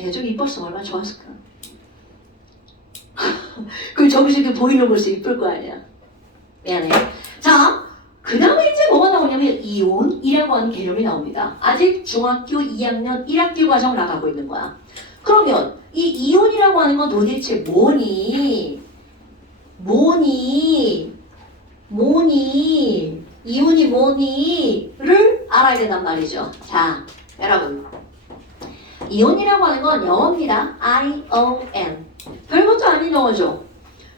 얘 좀 이뻤으면 얼마나 좋았을까. 그 저기서 이렇게 보이는 모습 이쁠 거 아니야. 미안해. 자, 그 다음에 이제 뭐가 나오냐면 이온이라고 하는 개념이 나옵니다. 아직 중학교 2학년 1학기 과정 나가고 있는 거야. 그러면 이 이온이라고 하는 건 도대체 뭐니? 이온이 뭐니?를 알아야 된단 말이죠. 자, 여러분. 이온이라고 하는 건 영어입니다. I-O-N. 별것도 아닌 영어죠.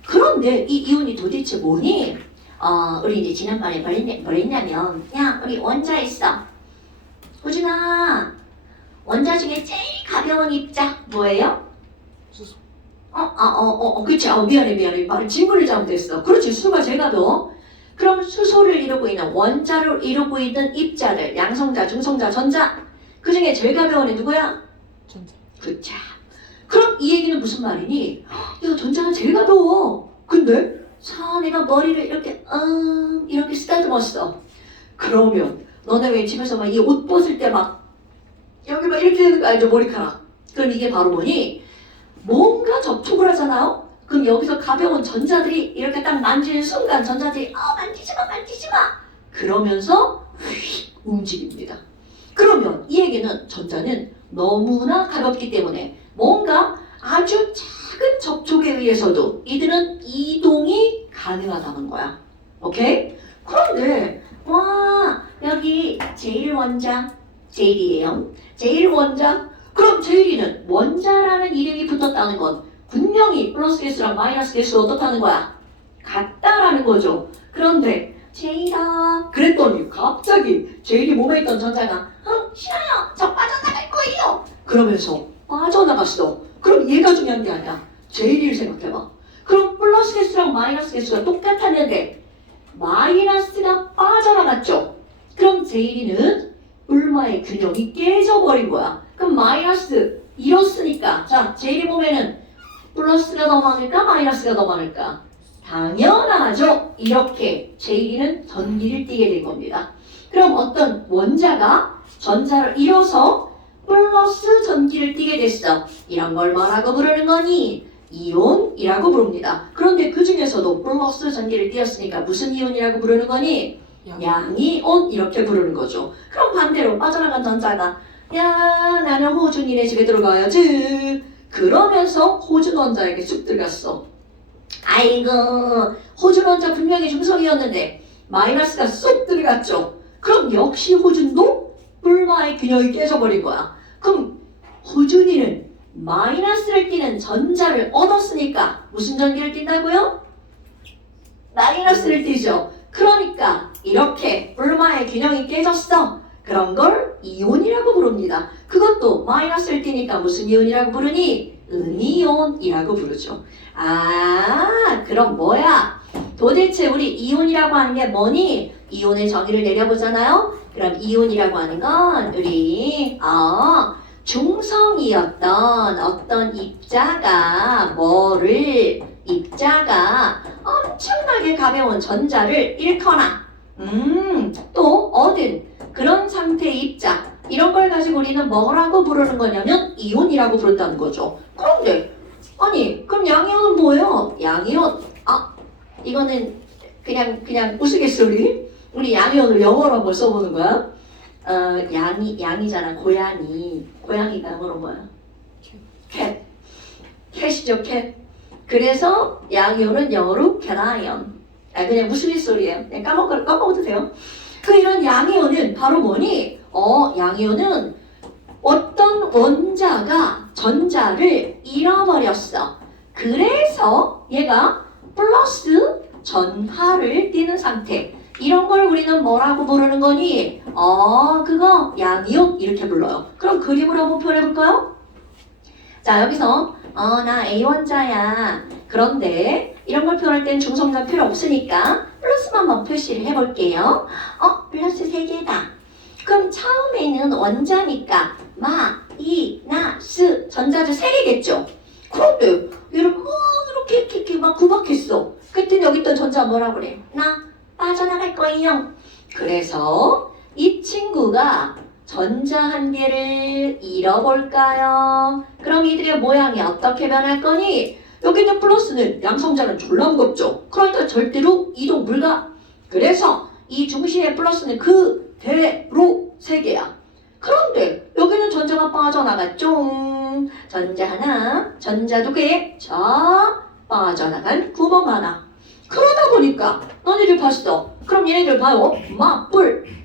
그런데 이 이온이 도대체 뭐니? 우리 이제 지난번에 뭘 했냐면, 야, 우리 원자 있어. 호준아, 원자 중에 제일 가벼운 입자 뭐예요? 수소. 그치. 미안해. 바로 질문을 잘못했어. 그렇지, 수소가 제일 가벼워. 그럼 수소를 이루고 있는, 원자를 이루고 있는 입자들, 양성자, 중성자, 전자. 그 중에 제일 가벼운 애 누구야? 전자. 그쵸. 그럼 이 얘기는 무슨 말이니? 야, 전자가 제일 가벼워. 근데 내가 머리를 이렇게 쓰다듬었어. 그러면 너네 왜 집에서 막 이 옷 벗을 때 막 여기 막 이렇게 되는 거 알죠? 머리카락. 그럼 이게 바로 뭐니? 뭔가 접촉을 하잖아요? 그럼 여기서 가벼운 전자들이 이렇게 딱 만지는 순간 전자들이 만지지 마 그러면서 휙 움직입니다. 그러면 이 얘기는 전자는 너무나 가볍기 때문에 뭔가 아주 작은 접촉에 의해서도 이들은 이동이 가능하다는 거야. 오케이? 그런데 여기 제1원자 제1이에요. 제1원자. 그럼 제1이는 원자라는 이름이 붙었다는 건 분명히 플러스 개수랑 마이너스 개수가 어떻다는 거야? 같다라는 거죠. 그런데 제1아 그랬더니 갑자기 제1이 몸에 있던 전자가 싫어요. 저 빠져나갈 거예요. 그러면서 빠져나갔어. 그럼 얘가 중요한 게 아니야. 제1을 생각해봐. 그럼 플러스 개수랑 마이너스 개수가 똑같았는데 마이너스가 빠져나갔죠. 그럼 제1은 얼마의 균형이 깨져버린 거야. 그럼 마이너스 잃었으니까 자 제1이 보면은 플러스가 더 많을까 마이너스가 더 많을까? 당연하죠. 이렇게 제1은 전기를 띠게 된 겁니다. 그럼 어떤 원자가 전자를 잃어서 플러스 전기를 띠게 됐어. 이런 걸 뭐라고 부르는 거니? 이온이라고 부릅니다. 그런데 그 중에서도 플러스 전기를 띄었으니까 무슨 이온이라고 부르는 거니? 양이온 이렇게 부르는 거죠. 그럼 반대로 빠져나간 전자가 야 나는 호준이네 집에 들어가야지. 그러면서 호준 원자에게 쑥 들어갔어. 아이고 호준 원자 분명히 중성이었는데 마이너스가 쏙 들어갔죠. 그럼 역시 호준도 불마의 균형이 깨져버린 거야. 그럼 호준이는 마이너스를 띠는 전자를 얻었으니까 무슨 전기를 띈다고요? 마이너스를 띠죠. 그러니까 이렇게 불마의 균형이 깨졌어. 그런 걸 이온이라고 부릅니다. 그것도 마이너스를 띠니까 무슨 이온이라고 부르니? 은이온이라고 부르죠. 그럼 뭐야? 도대체 우리 이온이라고 하는 게 뭐니? 이온의 정의를 내려보잖아요. 그럼 이온이라고 하는 건 우리 중성이었던 어떤 입자가 엄청나게 가벼운 전자를 잃거나 또 얻은 그런 상태의 입자 이런 걸 가지고 우리는 뭐라고 부르는 거냐면 이온이라고 부른다는 거죠. 그런데 그럼 양이온은 뭐예요? 양이온 이거는 그냥 우스갯소리. 우리 양이온을 영어로 한번 써보는 거야. 양이잖아. 고양이가 영어로 뭐야? 캣이죠. 캣. 그래서 양이온은 영어로 캣아이온. 그냥 우스갯소리예요. 그냥 까먹어도 돼요. 이런 양이온은 바로 뭐니? 양이온은 어떤 원자가 전자를 잃어버렸어. 그래서 얘가 플러스 전하를 띠는 상태. 이런 걸 우리는 뭐라고 부르는 거니? 그거 양이온 이렇게 불러요. 그럼 그림으로 한번 표현해볼까요? 자 여기서 나 A원자야. 그런데 이런 걸 표현할 땐 중성자 필요 없으니까 플러스만 한번 표시를 해볼게요. 플러스 3개다. 그럼 처음에는 원자니까 마이너스 전자들 3개겠죠. 그런데 얘를 이렇게 막 구박했어. 그때 여기 있던 전자 뭐라 그래? 나 빠져나갈 거예요. 그래서 이 친구가 전자 한 개를 잃어볼까요? 그럼 이들의 모양이 어떻게 변할 거니? 여기 있는 플러스는 양성자는 졸라 무겁죠. 그러니까 절대로 이동 불가. 그래서 이 중심의 플러스는 그대로 3개야. 그런데 여기는 전자가 빠져나갔죠. 전자 하나, 전자 2개, 자 빠져나간 구멍 하나. 그러다 보니까 너네들 봤어. 그럼 얘네들 봐요. 마뿔.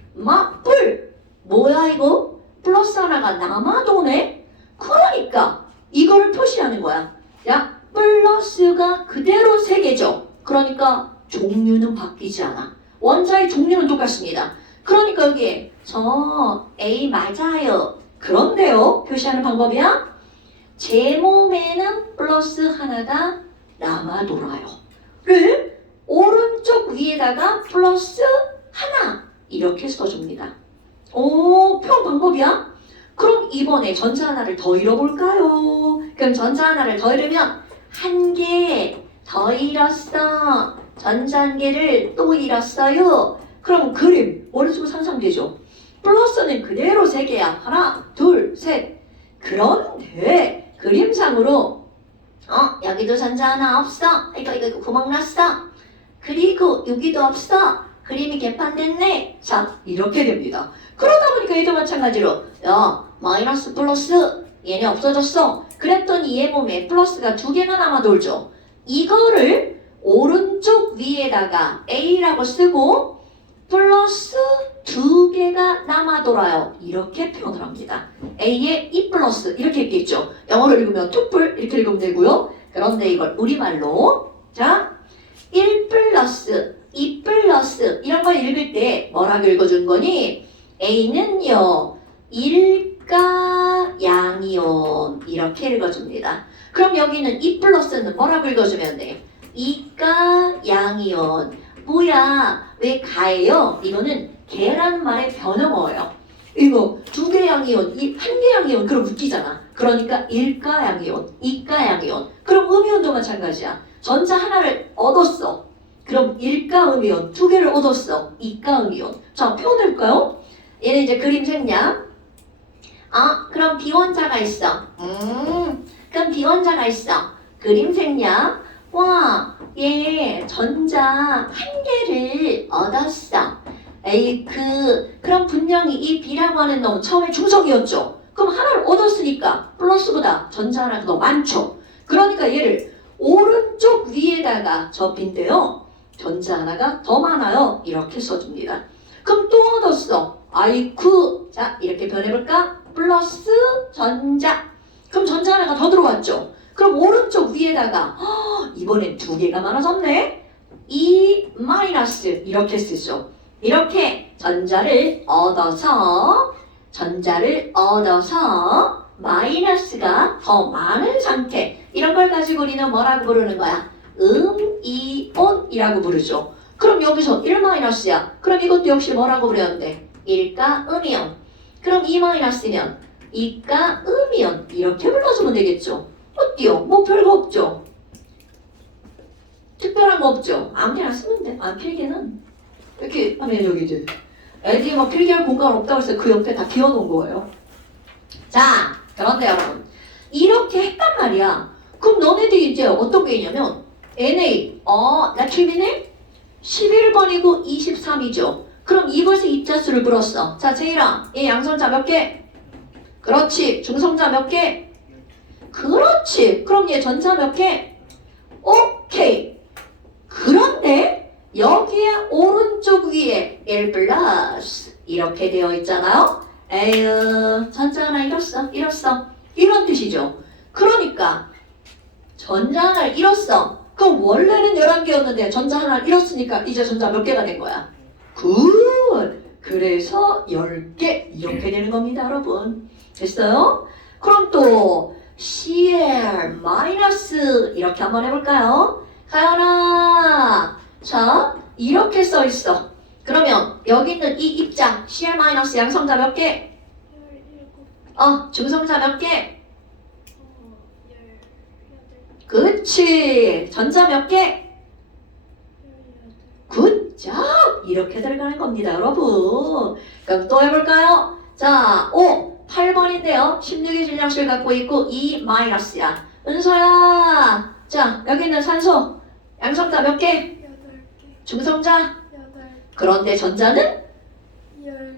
뭐야 이거? 플러스 하나가 남아도네? 그러니까 이거를 표시하는 거야. 야, 플러스가 그대로 3개죠. 그러니까 종류는 바뀌지 않아. 원자의 종류는 똑같습니다. 그러니까 여기에 저 A 맞아요. 그런데요, 표시하는 방법이야? 제 몸에는 플러스 하나가 남아 돌아요. 를 오른쪽 위에다가 플러스 하나 이렇게 써줍니다. 오, 표현 방법이야? 그럼 이번에 전자 하나를 더 잃어볼까요? 그럼 전자 하나를 더 잃으면 한 개 더 잃었어. 전자 한 개를 또 잃었어요. 그럼 그림 머릿속으로 상상되죠? 플러스는 그대로 3개야. 하나, 둘, 셋. 그런데 그림상으로 여기도 전자 하나 없어. 이거 구멍 났어. 그리고 여기도 없어. 그림이 개판됐네. 자, 이렇게 됩니다. 그러다 보니까 얘도 마찬가지로 야, 마이너스 플러스 얘네 없어졌어. 그랬더니 얘 몸에 플러스가 2개가 남아 돌죠. 이거를 오른쪽 위에다가 A라고 쓰고 플러스 2개가 남아 돌아요. 이렇게 표현을 합니다. A에 E 플러스 이렇게 있겠죠. 영어로 읽으면 투플 이렇게 읽으면 되고요. 그런데 이걸 우리말로 자 1 플러스 2 플러스 이런 걸 읽을 때 뭐라고 읽어준 거니? A는요 1가 양이온 이렇게 읽어줍니다. 그럼 여기는 2 플러스는 뭐라고 읽어주면 돼? 2가 양이온. 뭐야 왜 가예요? 이거는 개라는 말의 변형어예요. 이거 2개 양이온, 1개 양이온 그럼 웃기잖아. 그러니까 1가 양이온, 2가 양이온. 그럼 음이온도 마찬가지야. 전자 하나를 얻었어. 그럼 1가 음이온, 2개를 얻었어. 2가 음이온. 자, 표현해볼까요? 얘는 이제 그림 생략. 그럼 비원자가 있어. 그럼 비원자가 있어. 그림 생략. 와, 얘 전자 한 개를 얻었어. 그럼 분명히 이 B라고 하는 놈은 처음에 중성이었죠. 그럼 하나를 얻었으니까 플러스보다 전자 하나가 더 많죠. 그러니까 얘를 오른쪽 위에다가 저 B인데요. 전자 하나가 더 많아요. 이렇게 써줍니다. 그럼 또 얻었어. 자, 이렇게 변해볼까? 플러스 전자. 그럼 전자 하나가 더 들어왔죠. 그럼 오른쪽 위에다가 이번엔 2개가 많아졌네. E 마이너스 이렇게 쓰죠. 이렇게 전자를 얻어서 마이너스가 더 많은 상태. 이런 걸 가지고 우리는 뭐라고 부르는 거야? 음이온이라고 부르죠. 그럼 여기서 1 마이너스야. 그럼 이것도 역시 뭐라고 부르는데? 1가 음이온. 그럼 2 마이너스면 2가 음이온. 이렇게 불러주면 되겠죠. 어때요? 뭐 별거 없죠? 특별한 거 없죠? 아무데나 쓰면 돼. 필기는 이렇게 하면 여기 이제 애들이 막 필기할 공간 없다고 해서 그 옆에 다 비워놓은 거예요. 자, 그런데 여러분 이렇게 했단 말이야. 그럼 너네들이 이제 어떤 게 있냐면 NA, 나트륨이네? 11번이고 23이죠. 그럼 이것의 입자수를 물었어. 자, 제이랑 얘 양성자 몇 개? 그렇지. 중성자 몇 개? 그렇지. 그럼 얘 전자 몇 개? 오케이. 그런데 여기에 오른쪽 위에 1 플러스 이렇게 되어 있잖아요. 에휴, 전자 하나 잃었어. 이런 뜻이죠. 그러니까 전자 하나를 잃었어. 그럼 원래는 11개였는데 전자 하나를 잃었으니까 이제 전자 몇 개가 된 거야? 굿! 그래서 10개 이렇게 되는 겁니다, 여러분. 됐어요? 그럼 또 CL 마이너스 이렇게 한번 해볼까요? 가연아, 자 이렇게 써 있어. 그러면 여기 있는 이 입장 CL 마이너스 양성자 몇 개? 중성자 몇 개? 그치. 전자 몇 개? 굿잡! 이렇게 들어가는 겁니다, 여러분. 그럼 또 해볼까요? 자, 8번인데요. 16의 질량수를 갖고 있고 2 마이너스야. 은서야. 자, 여기 있는 산소. 양성자 몇 개? 8개. 중성자? 8개. 그런데 전자는? 10개.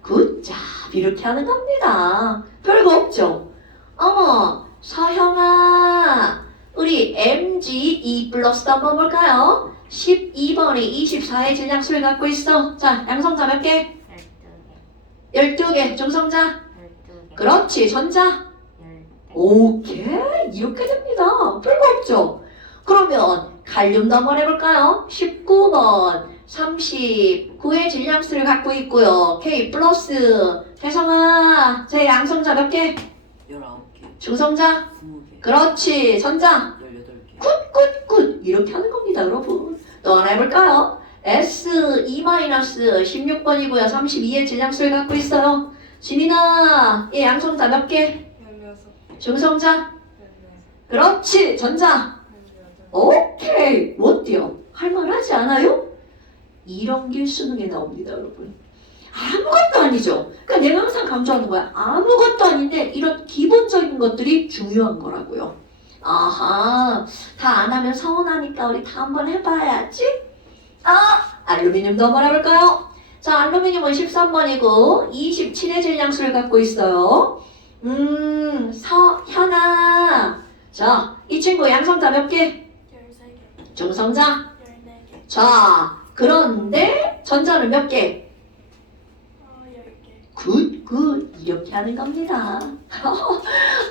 굿. 자, 이렇게 하는 겁니다. 별거 없죠? 어머, 서형아. 우리 MG2 플러스도 한번 볼까요? 12번이 24의 질량수를 갖고 있어. 자, 양성자 몇 개? 12개. 중성자? 12개. 그렇지. 전자? 10개. 오케이. 이렇게 됩니다. 별거 없죠? 그러면 칼륨도 한번 해볼까요? 19번 39의 질량수를 갖고 있고요. K 플러스. 태성아, 제 양성자 몇 개? 19개, 중성자? 20개, 그렇지. 전자? 18개. 굿. 이렇게 하는 겁니다, 여러분. 또 하나 해볼까요? S2-16번이고요. 32의 질량수를 갖고 있어요. 지민아, 얘 양성자 몇 개? 16. 중성자? 14. 그렇지. 전자? 18. 오케이. 어때요? 할만하지 않아요? 이런 게 수능에 나옵니다, 여러분. 아무것도 아니죠. 그러니까 내가 항상 강조하는 거야. 아무것도 아닌데 이런 기본적인 것들이 중요한 거라고요. 아하, 다 안 하면 서운하니까 우리 다 한번 해봐야지. 알루미늄도 한번 해볼까요? 자, 알루미늄은 13번이고 27의 질량수를 갖고 있어요. 서현아. 자, 이 친구 양성자 몇 개? 13개. 중성자? 14개. 자, 그런데 전자는 몇 개? 10개. 굿. 이렇게 하는 겁니다.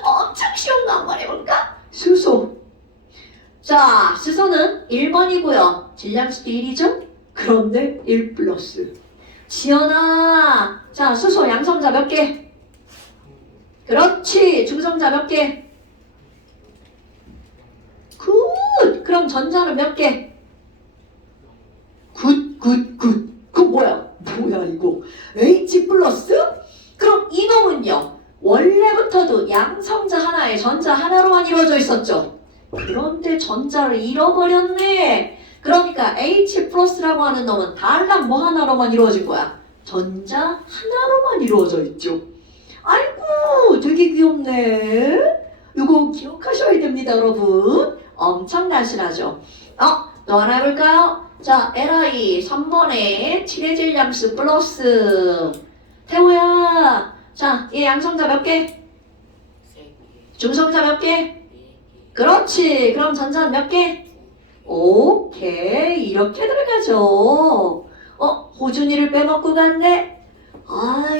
엄청 쉬운 거 한번 해볼까? 수소. 자, 수소는 1번이고요. 질량수도 1이죠? 그런데 1 플러스. 지연아. 자, 수소 양성자 몇 개? 그렇지. 중성자 몇 개? 굿. 그럼 전자는 몇 개? 굿. 그 뭐야 이거? H 플러스? 그럼 이놈은요? 원래부터도 양성자 하나에 전자 하나로만 이루어져 있었죠. 그런데 전자를 잃어버렸네. 그러니까 H 플러스라고 하는 놈은 달랑 뭐 하나로만 이루어진 거야? 전자 하나로만 이루어져 있죠. 아이고, 되게 귀엽네. 이거 기억하셔야 됩니다, 여러분. 엄청 단순하죠. 또 하나 해볼까요? 자, LI 3번에 7의 질량수 플러스. 태우야. 자, 얘 양성자 몇 개? 3개, 중성자 몇 개? 4개, 그렇지. 그럼 전자는 몇 개? 오케이. 이렇게 들어가죠. 호준이를 빼먹고 갔네?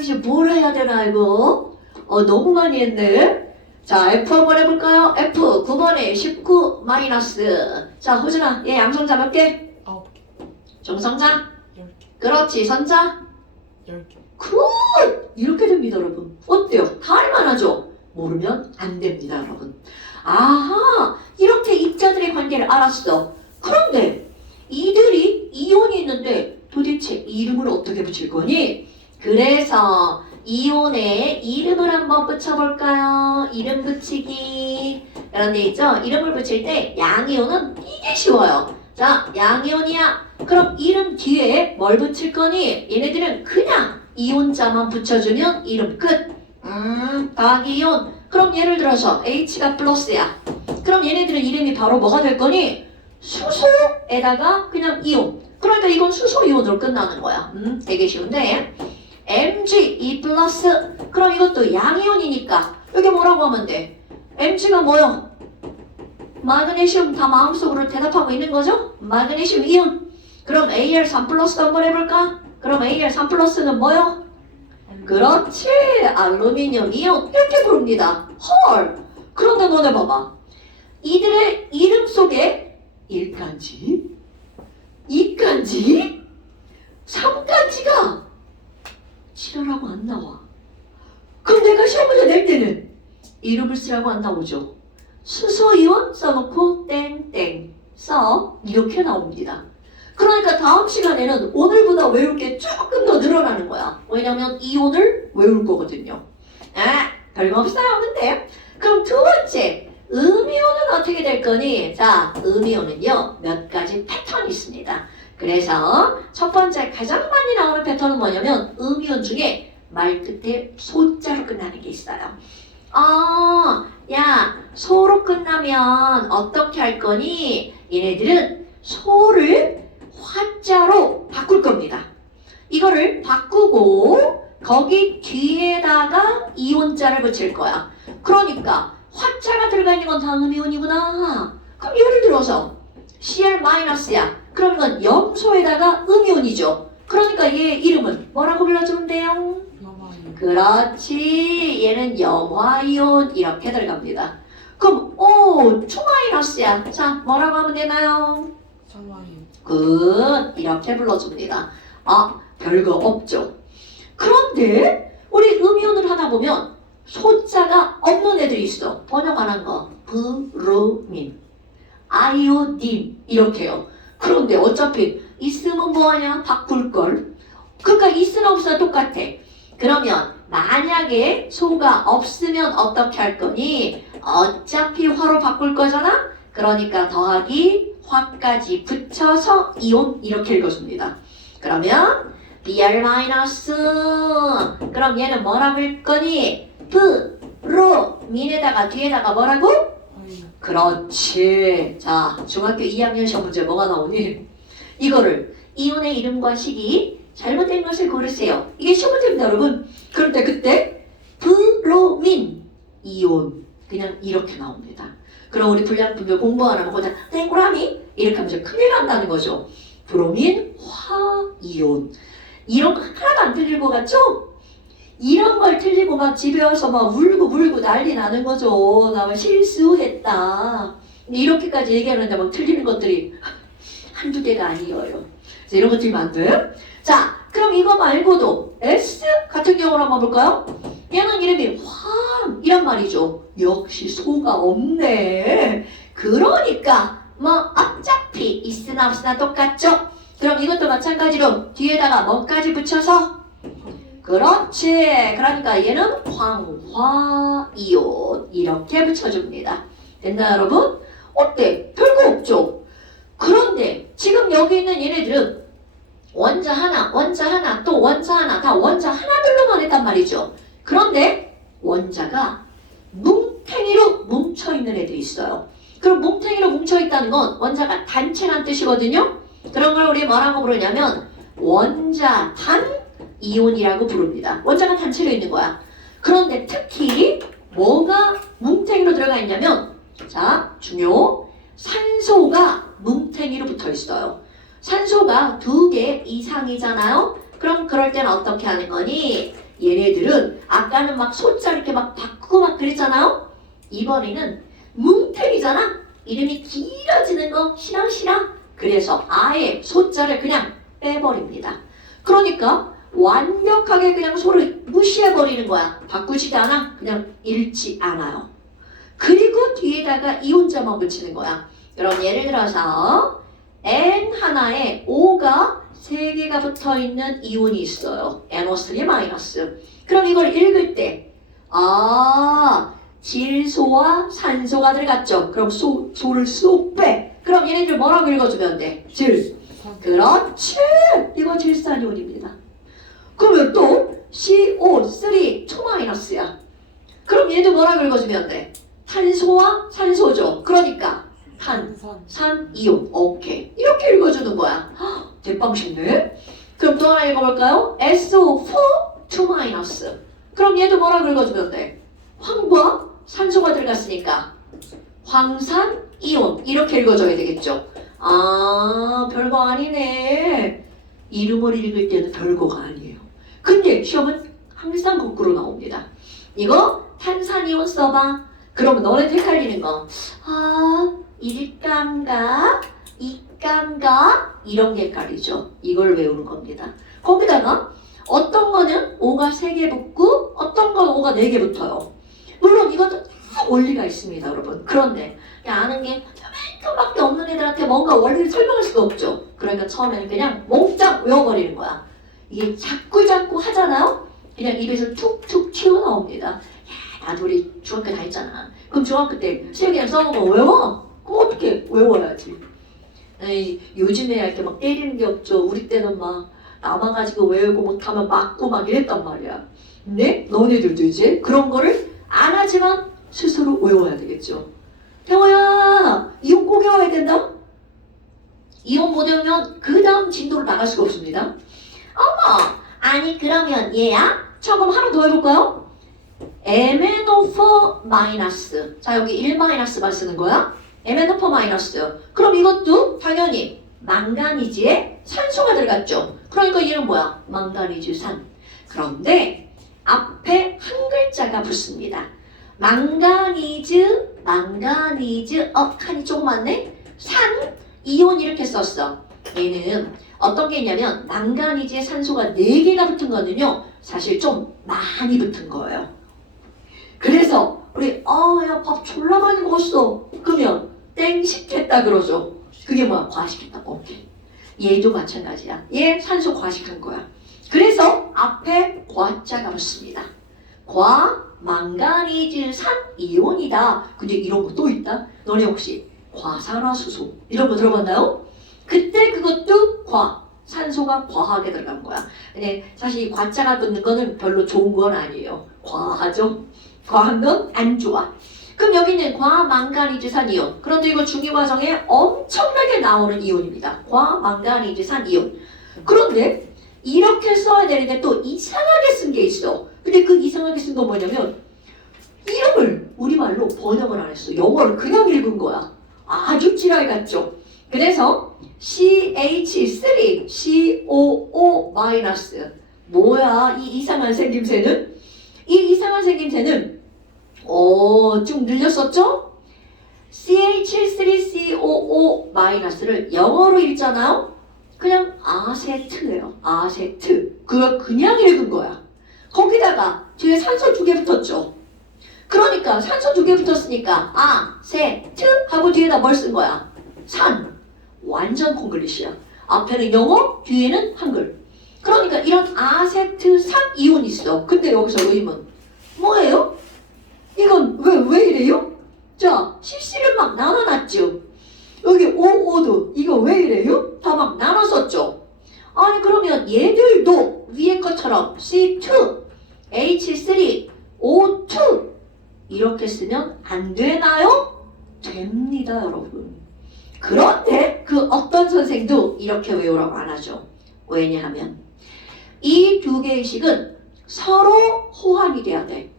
이제 뭘 해야 되나, 이거? 너무 많이 했네. 자, F 한번 해볼까요? F 9번에 19 마이너스. 자, 호준아, 얘 양성자 몇 개? 9개, 중성자? 10개, 그렇지. 선자? 10개. 굿! 이렇게 됩니다, 여러분. 어때요? 다 할만하죠? 모르면 안 됩니다, 여러분. 아하! 이렇게 입자들의 관계를 알았어. 그런데 이들이 이온이 있는데 도대체 이름을 어떻게 붙일 거니? 그래서 이온에 이름을 한번 붙여볼까요? 이름 붙이기. 이런 데 있죠? 이름을 붙일 때 양이온은 이게 쉬워요. 자, 양이온이야. 그럼 이름 뒤에 뭘 붙일 거니? 얘네들은 그냥 이온자만 붙여주면 이름 끝. 과학이온. 그럼 예를 들어서 H가 플러스야. 그럼 얘네들은 이름이 바로 뭐가 될 거니? 수소에다가 그냥 이온. 그러니까 이건 수소 이온으로 끝나는 거야. 되게 쉬운데. Mg2 플러스. 그럼 이것도 양이온이니까 여기 뭐라고 하면 돼? Mg가 뭐요? 마그네슘. 다 마음속으로 대답하고 있는 거죠? 마그네슘 이온. 그럼 Al3 플러스 한번 해볼까? 그럼 Al3 플러스는 뭐요? 그렇지. 알루미늄 이온. 이렇게 부릅니다. 헐. 그런데 너네 봐봐. 이들의 이름 속에 1간지, 2간지, 3간지가 지랄하고 안 나와. 그럼 내가 시험 문제 낼 때는 이름을 쓰라고 안 나오죠. 수소이온 써놓고 땡땡 써. 이렇게 나옵니다. 그러니까 다음 시간에는 오늘보다 외울 게 조금 더 늘어나는 거야. 왜냐면 이온을 외울 거거든요. 별거 없어요. 근데 그럼 두 번째, 음이온은 어떻게 될 거니? 자, 음이온은요 몇 가지 패턴이 있습니다. 그래서 첫 번째 가장 많이 나오는 패턴은 뭐냐면 음이온 중에 말 끝에 소자로 끝나는 게 있어요. 야, 소로 끝나면 어떻게 할 거니? 얘네들은 소를 화자로 바꿀 겁니다. 이거를 바꾸고 거기 뒤에다가 이온자를 붙일 거야. 그러니까 화자가 들어가 있는 건 다 음이온이구나. 그럼 예를 들어서 Cl-야. 그럼 이건 염소에다가 음이온이죠. 그러니까 얘 이름은 뭐라고 불러주면 돼요? 염화이온. 그렇지. 얘는 염화이온 이렇게 들어갑니다. 그럼 2-야. 자, 뭐라고 하면 되나요? 설화이온. 굿. 이렇게 불러줍니다. 별거 없죠. 그런데 우리 음이온을 하다 보면 소자가 없는 애들이 있어. 번역 안 한 거. 브로민, 아이오딘 이렇게요. 그런데 어차피 있으면 뭐하냐? 바꿀걸. 그러니까 있으나 없으나 똑같아. 그러면 만약에 소가 없으면 어떻게 할 거니? 어차피 화로 바꿀 거잖아? 그러니까 더하기 화까지 붙여서 이온 이렇게 읽어줍니다. 그러면 Br-. 그럼 얘는 뭐라고 할 거니? 브로민에다가 뒤에다가 뭐라고? 화이온. 그렇지. 자, 중학교 2학년 시험 문제 뭐가 나오니? 이거를 이온의 이름과 식이 잘못된 것을 고르세요. 이게 시험 문제입니다, 여러분. 그런데 그때 브로민 이온 그냥 이렇게 나옵니다. 그럼 우리 불량분들 공부 안 하면 그냥 땡그라미 이렇게 하면 이제 큰일 난다는 거죠. 브로민 화이온 이런 거 하나도 안 틀릴 것 같죠? 이런 걸 틀리고 막 집에 와서 막 울고 난리 나는 거죠. 나 실수했다. 이렇게까지 얘기하는데 막 틀리는 것들이 한두 개가 아니에요. 그래서 이런 거 틀리면 안 돼. 자, 그럼 이거 말고도 S 같은 경우를 한번 볼까요? 얘는 이름이 황 이란 말이죠. 역시 소가 없네. 그러니까 뭐 어차피 있으나 없으나 똑같죠? 그럼 이것도 마찬가지로 뒤에다가 뭐까지 붙여서 그렇지. 그러니까 얘는 황화이온 이렇게 붙여줍니다. 됐나 여러분? 어때? 별거 없죠? 그런데 지금 여기 있는 얘네들은 원자 하나, 또 원자 하나, 다 원자 하나들로만 했단 말이죠. 그런데 원자가 뭉탱이로 뭉쳐있는 애들이 있어요. 그럼 뭉탱이로 뭉쳐있다는 건 원자가 단체란 뜻이거든요. 그런 걸 우리 뭐라고 부르냐면 원자 단 이온이라고 부릅니다. 원자가 단체로 있는 거야. 그런데 특히 뭐가 뭉탱이로 들어가 있냐면 자, 중요. 산소가 뭉탱이로 붙어 있어요. 산소가 2개 이상이잖아요. 그럼 그럴 때는 어떻게 하는 거니? 얘네들은 아까는 막 소자 이렇게 막 바꾸고 막 그랬잖아요. 이번에는 뭉탱이잖아. 이름이 길어지는 거 싫어. 그래서 아예 소자를 그냥 빼버립니다. 그러니까 완벽하게 그냥 소를 무시해버리는 거야. 바꾸지도 않아. 그냥 잃지 않아요. 그리고 뒤에다가 이온자만 붙이는 거야. 그럼 예를 들어서 N 하나에 O가 3개가 붙어있는 이온이 있어요. NO3-. 그럼 이걸 읽을 때 질소와 산소가 들어갔죠. 그럼 소를 쏙 빼. 그럼 얘네들 뭐라고 읽어주면 돼? 그렇지. 이거 질산이온입니다. 그러면 또 CO3-야. 그럼 얘도 뭐라고 읽어주면 돼? 탄소와 산소죠. 그러니까 탄산이온. 오케이. 이렇게 읽어주는 거야. 대빵 쉽네. 그럼 또 하나 읽어볼까요? SO4-. 그럼 얘도 뭐라고 읽어주면 돼? 황과 산소가 들어갔으니까 황산이온. 이렇게 읽어줘야 되겠죠. 별거 아니네. 이름을 읽을 때는 별거가 아니에요. 근데 시험은 항상 거꾸로 나옵니다. 이거 탄산이온 써봐. 그러면 너네 헷갈리는 거. 일감가, 이감가 이런 게 헷갈리죠. 이걸 외우는 겁니다. 거기다가 어떤 거는 O가 3개 붙고 어떤 건 O가 4개 붙어요. 물론 이것도 다 원리가 있습니다, 여러분. 그런데 아는 게 조금밖에 없는 애들한테 뭔가 원리를 설명할 수가 없죠. 그러니까 처음에는 그냥 몽땅 외워버리는 거야. 이게 자꾸 하잖아요? 그냥 입에서 툭툭 튀어나옵니다. 나도 우리 중학교 다녔잖아. 그럼 중학교 때 수영이랑 써본 거 외워? 그럼 어떻게 외워야지. 요즘에 이렇게 막 때리는 게 없죠. 우리 때는 막 남아가지고 외우고 못하면 맞고 막 이랬단 말이야. 근데 너네들도 이제 그런 거를 안 하지만 스스로 외워야 되겠죠. 태호야, 이혼 꼭 외워야 된다. 이혼 못 외우면 그 다음 진도로 나갈 수가 없습니다. 어머, 아니 그러면 얘야? 처음 하나 더 해볼까요? MnO4 마이너스. 자, 여기 1 마이너스만 쓰는 거야. MnO4 마이너스. 그럼 이것도 당연히 망가니즈에 산소가 들어갔죠. 그러니까 얘는 뭐야? 망가니즈 산. 그런데 앞에 한 글자가 붙습니다. 망가니즈, 칸이 조금 많네? 산, 이온 이렇게 썼어. 얘는 어떤 게 있냐면 망가니즈에 산소가 4개가 붙은 거는요 사실 좀 많이 붙은 거예요. 그래서 우리 야 밥 졸라 많이 먹었어. 그러면 땡식했다 그러죠. 그게 뭐야? 과식했다고. 오케이. 얘도 마찬가지야. 얘 산소 과식한 거야. 그래서 앞에 과자가 붙습니다. 망가니즈산 이온이다. 근데 이런 거 또 있다. 너네 혹시 과산화수소 이런 거 들어봤나요? 그때 그것도 산소가 과하게 들어간 거야. 근데 사실 이 과자가 붙는 거는 별로 좋은 건 아니에요. 과하죠. 과한 건 안 좋아. 그럼 여기는 과망가니즈산 이온. 그런데 이거 중위과정에 엄청나게 나오는 이온입니다. 과망가니즈산 이온. 그런데 이렇게 써야 되는데 또 이상하게 쓴 게 있어. 근데 그 이상하게 쓴 건 뭐냐면 이름을 우리말로 번역을 안 했어. 영어를 그냥 읽은 거야. 아주 지랄 같죠. 그래서 CH3COO 마이너스. 뭐야 이 이상한 생김새는? 이 이상한 생김새는 쭉 늘렸었죠? CH3COO 마이너스를 영어로 읽잖아요. 그냥 아세트예요. 아세트. 그걸 그냥 읽은 거야. 거기다가 뒤에 산소 2개 붙었죠. 그러니까 산소 2개 붙었으니까 아세트 하고 뒤에다 뭘 쓴 거야? 산. 완전 콩글리시야. 앞에는 영어, 뒤에는 한글. 그러니까 이런 아세트산 이온이 있어. 근데 여기서 의문 뭐예요? 이건 왜 이래요? 자, CC를 막 나눠놨죠. 여기 OO도 이거 왜 이래요? 다 막 나눠섰죠. 아니 그러면 얘들도 위에 것처럼 C2, H3, O2 이렇게 쓰면 안 되나요? 됩니다, 여러분. 그런데 그 어떤 선생도 이렇게 외우라고 안 하죠. 왜냐하면 이 두 개의 식은 서로 호환이 돼야 돼.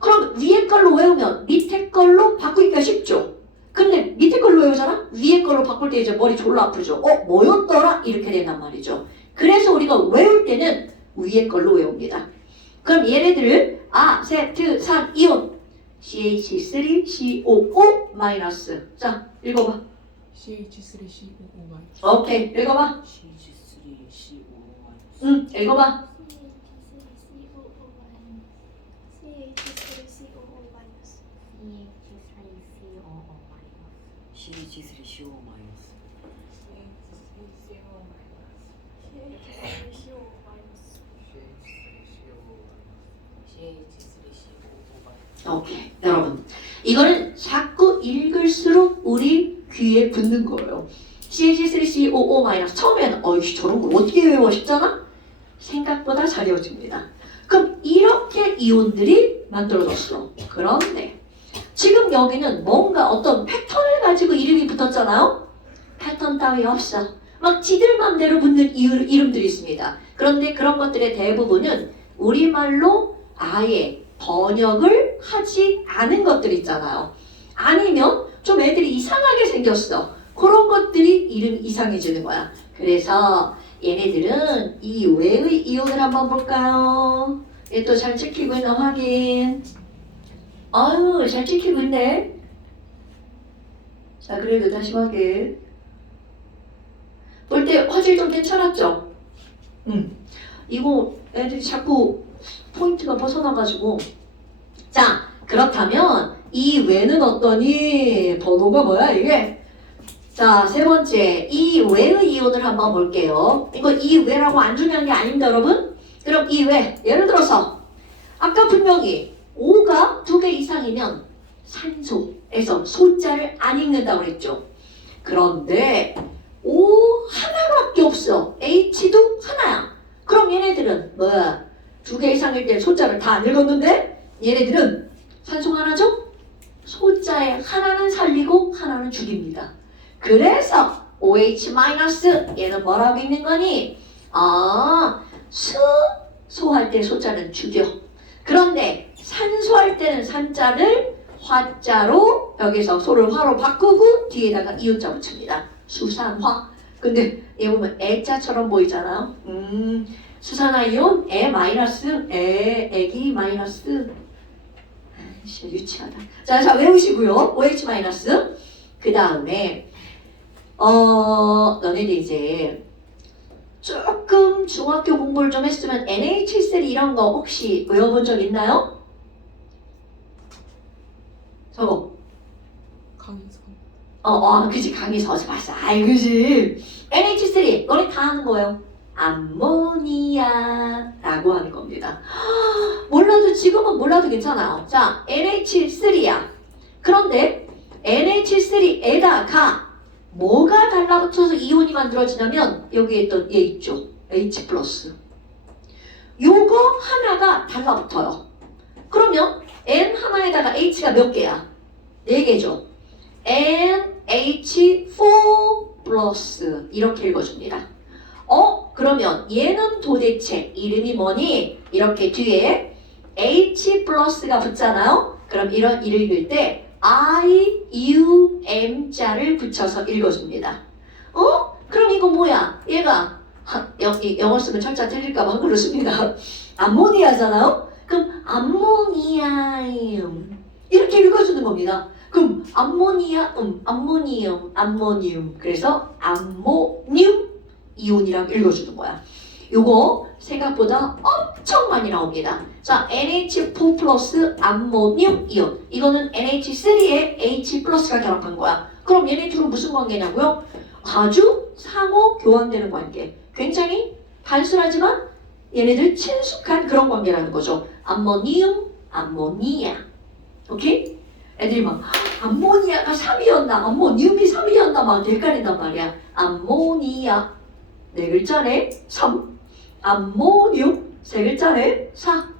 그럼 위에 걸로 외우면 밑에 걸로 바꾸기가 쉽죠. 근데 밑에 걸로 외우잖아? 위에 걸로 바꿀 때 이제 머리 졸라 아프죠. 뭐였더라? 이렇게 된단 말이죠. 그래서 우리가 외울 때는 위에 걸로 외웁니다. 그럼 얘네들을 아세트산 이온 CH3COO 마이너스. 자, 읽어봐. CH3COO 마이너스. 오케이, 읽어봐. CH3COO 마이너스. 응, 읽어봐. CH3CO 마이너스. 오케이, 여러분. 이거는 자꾸 읽을수록 우리 귀에 붙는 거예요. CH3COO 마이너스. 처음에는 저런 거 어떻게 외워 싶잖아? 생각보다 잘 외워집니다. 그럼 이렇게 이온들이 만들어졌어. 그런데 지금 여기는 뭔가 어떤 패턴을 가지고 이름이 붙었잖아요? 패턴 따위 없어. 막 지들 맘대로 붙는 이름들이 있습니다. 그런데 그런 것들의 대부분은 우리말로 아예 번역을 하지 않은 것들 있잖아요. 아니면 좀 애들이 이상하게 생겼어. 그런 것들이 이름이 이상해지는 거야. 그래서 얘네들은 이 외의 이온을 한번 볼까요? 얘 또 잘 찍히고 있나 확인. 아유, 잘 찍히고 있네. 자, 그래도 다시 확인. 볼 때 화질 좀 괜찮았죠? 이거 애들이 자꾸 포인트가 벗어나가지고. 자, 그렇다면 이 외는 어떠니? 번호가 뭐야 이게? 자, 세 번째, 이 외의 이온을 한번 볼게요. 이거 이 외라고 안 중요한 게 아닙니다, 여러분. 그럼 이 외, 예를 들어서 아까 분명히 O가 2개 이상이면 산소에서 소자를 안 읽는다고 그랬죠. 그런데 O 하나밖에 없어. H도 하나야. 개 이상일 때 소자를 다 안 읽었는데 얘네들은 산소가 하나죠? 소자에 하나는 살리고 하나는 죽입니다. 그래서 OH- 얘는 뭐라고 읽는 거니? 소할 때 소자는 죽여. 그런데 산소할 때는 산자를 화자로 여기서 소를 화로 바꾸고 뒤에다가 이웃자 붙입니다. 수산화. 근데 얘 보면 애자처럼 보이잖아요. 수산화이온 애기 마이너스. 진짜 유치하다. 자 외우시고요. OH-. 그 다음에 너네들 이제 조금 중학교 공부를 좀 했으면 NH3 이런 거 혹시 외워본 적 있나요? 저거. 강의서. 그지. 강의서 봤어. 아이, 그지. NH3 너네 다 하는 거예요. 암모니아라고 하는 겁니다. 몰라도 지금은 몰라도 괜찮아요. 자, NH3야. 그런데 NH3에다가 뭐가 달라붙어서 이온이 만들어지냐면 여기에 또 얘 있죠. H+. 요거 하나가 달라붙어요. 그러면 N 하나에다가 H가 몇 개야? 4개죠. NH4+ 이렇게 읽어줍니다. 그러면 얘는 도대체 이름이 뭐니? 이렇게 뒤에 H+가 붙잖아요. 그럼 이런 이를 읽을 때 IUM자를 붙여서 읽어줍니다. 그럼 이거 뭐야? 얘가 여기 영어 쓰면 철자 틀릴까봐 그렇습니다. 암모니아잖아요. 그럼 암모니아이um 이렇게 읽어주는 겁니다. 그럼 암모니um 그래서 암모늄 이온이라고 읽어주는 거야. 요거 생각보다 엄청 많이 나옵니다. 자, NH4+ 암모늄 이온. 이거는 NH3에 H+가 결합한 거야. 그럼 얘네 둘은 무슨 관계냐고요? 아주 상호 교환되는 관계. 굉장히 단순하지만 얘네들 친숙한 그런 관계라는 거죠. 암모늄, 암모니아. 오케이? 애들이 막 암모니아가 3이었나 암모늄이 3이었나 막 헷갈린단 말이야. 암모니아 4글자네 3, 암모늄 3글자네 4.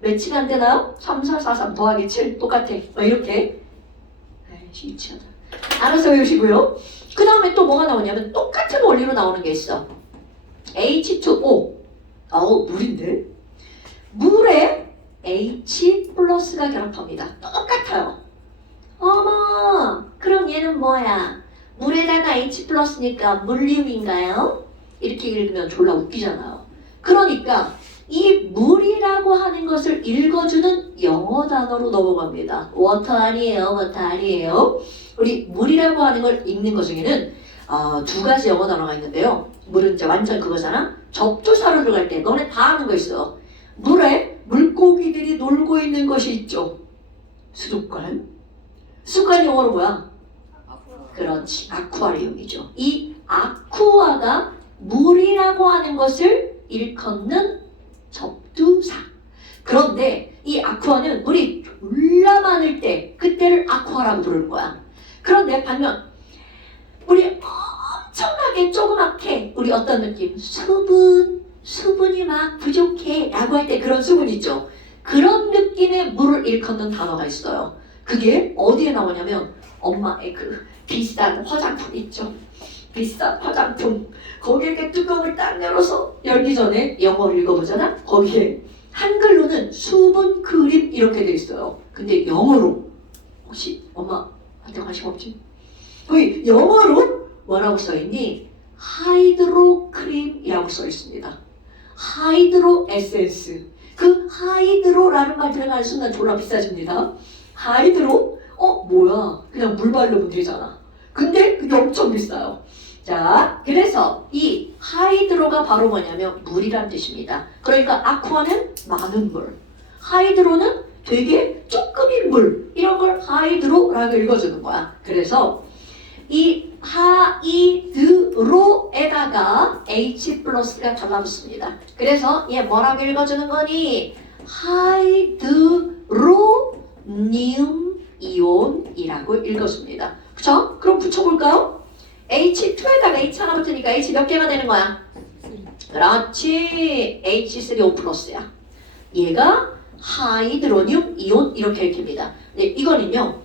매치가 안 되나요? 3, 4, 4, 3 더하기 7 똑같아. 이렇게. 에이씨 유치하다. 알아서 외우시고요. 그 다음에 또 뭐가 나오냐면 똑같은 원리로 나오는 게 있어. H2O. 물인데? 물에 H+가 결합합니다. 똑같아요. 어머, 그럼 얘는 뭐야? 물에다가 H+니까 물륨인가요? 이렇게 읽으면 졸라 웃기잖아요. 그러니까 이 물이라고 하는 것을 읽어주는 영어 단어로 넘어갑니다. 워터 아니에요, 워터 아니에요. 우리 물이라고 하는 걸 읽는 것 중에는 2가지 영어 단어가 있는데요. 물은 이제 완전 그거잖아. 접두사로 들어갈 때 너네 다 아는 거 있어. 물에 물고기들이 놀고 있는 것이 있죠. 수족관. 수족관 영어로 뭐야? 그렇지, 아쿠아리움이죠. 이 아쿠아가 물이라고 하는 것을 일컫는 접두사. 그런데 이 아쿠아는 물이 졸라 많을 때 그때를 아쿠아라고 부르는 거야. 그런데 반면 물이 엄청나게 조그맣게 우리 어떤 느낌? 수분이 막 부족해 라고 할 때 그런 수분 있죠. 그런 느낌의 물을 일컫는 단어가 있어요. 그게 어디에 나오냐면 엄마의 그 비싼 화장품 있죠. 비싼 화장품. 거기에 이렇게 뚜껑을 딱 열어서 열기 전에 영어를 읽어보잖아. 거기에 한글로는 수분 크림 이렇게 돼 있어요. 근데 영어로 혹시 엄마한테 관심 없지? 거기 영어로 뭐라고 써있니? 하이드로 크림이라고 써있습니다. 하이드로 에센스. 그 하이드로라는 말 들어가는 순간 졸라 비싸집니다. 하이드로? 뭐야? 그냥 물 바르면 되잖아. 근데 그게 엄청 비싸요. 자, 그래서 이 하이드로가 바로 뭐냐면 물이란 뜻입니다. 그러니까 아쿠아는 많은 물, 하이드로는 되게 조금인 물, 이런 걸 하이드로라고 읽어주는 거야. 그래서 이 하이드로에다가 H+가 달라붙습니다. 그래서 얘 뭐라고 읽어주는 거니? 하이드로늄 이온이라고 읽어줍니다. 그쵸? 그럼 붙여볼까요? H2에다가 H 하나 붙으니까 H 몇 개가 되는 거야? 그렇지. H3O 플러스야. 얘가 하이드로늄 이온 이렇게 읽힙니다. 네, 이거는요.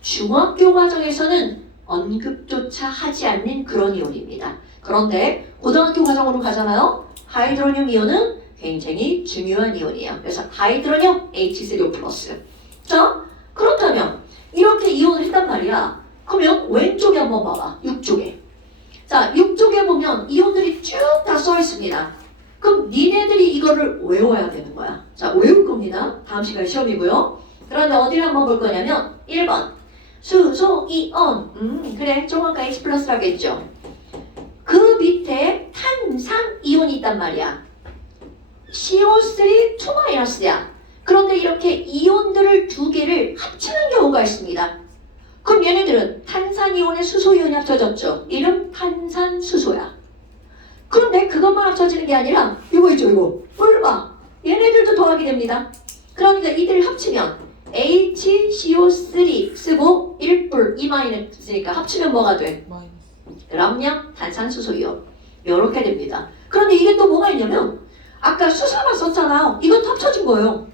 중학교 과정에서는 언급조차 하지 않는 그런 이온입니다. 그런데 고등학교 과정으로 가잖아요. 하이드로늄 이온은 굉장히 중요한 이온이에요. 그래서 하이드로늄 H3O 플러스. 자, 그렇다면 이렇게 이온을 했단 말이야. 그러면 왼쪽에 한번 봐봐. 6쪽에. 자, 6쪽에 보면 이온들이 쭉 다 써 있습니다. 그럼 니네들이 이거를 외워야 되는 거야. 자, 외울 겁니다. 다음 시간 시험이고요. 그런데 어디를 한번 볼 거냐면 1번 수소 이온. 그래. 조만간 H 플러스라겠죠. 그 밑에 탄산 이온이 있단 말이야. CO3 2-야. 그런데 이렇게 이온들을 두 개를 합치는 경우가 있습니다. 그럼 얘네들은 탄산이온에 수소이온이 합쳐졌죠. 이름 탄산수소야. 그런데 그것만 합쳐지는 게 아니라 이거 있죠, 이거. 뿔봐. 얘네들도 더하게 됩니다. 그러니까 이들을 합치면 HCO3 쓰고 1뿔 2마이너스 쓰니까 합치면 뭐가 돼? 마이너스. 그럼요. 탄산수소이온. 이렇게 됩니다. 그런데 이게 또 뭐가 있냐면 아까 수소만 썼잖아요. 이것도 합쳐진 거예요.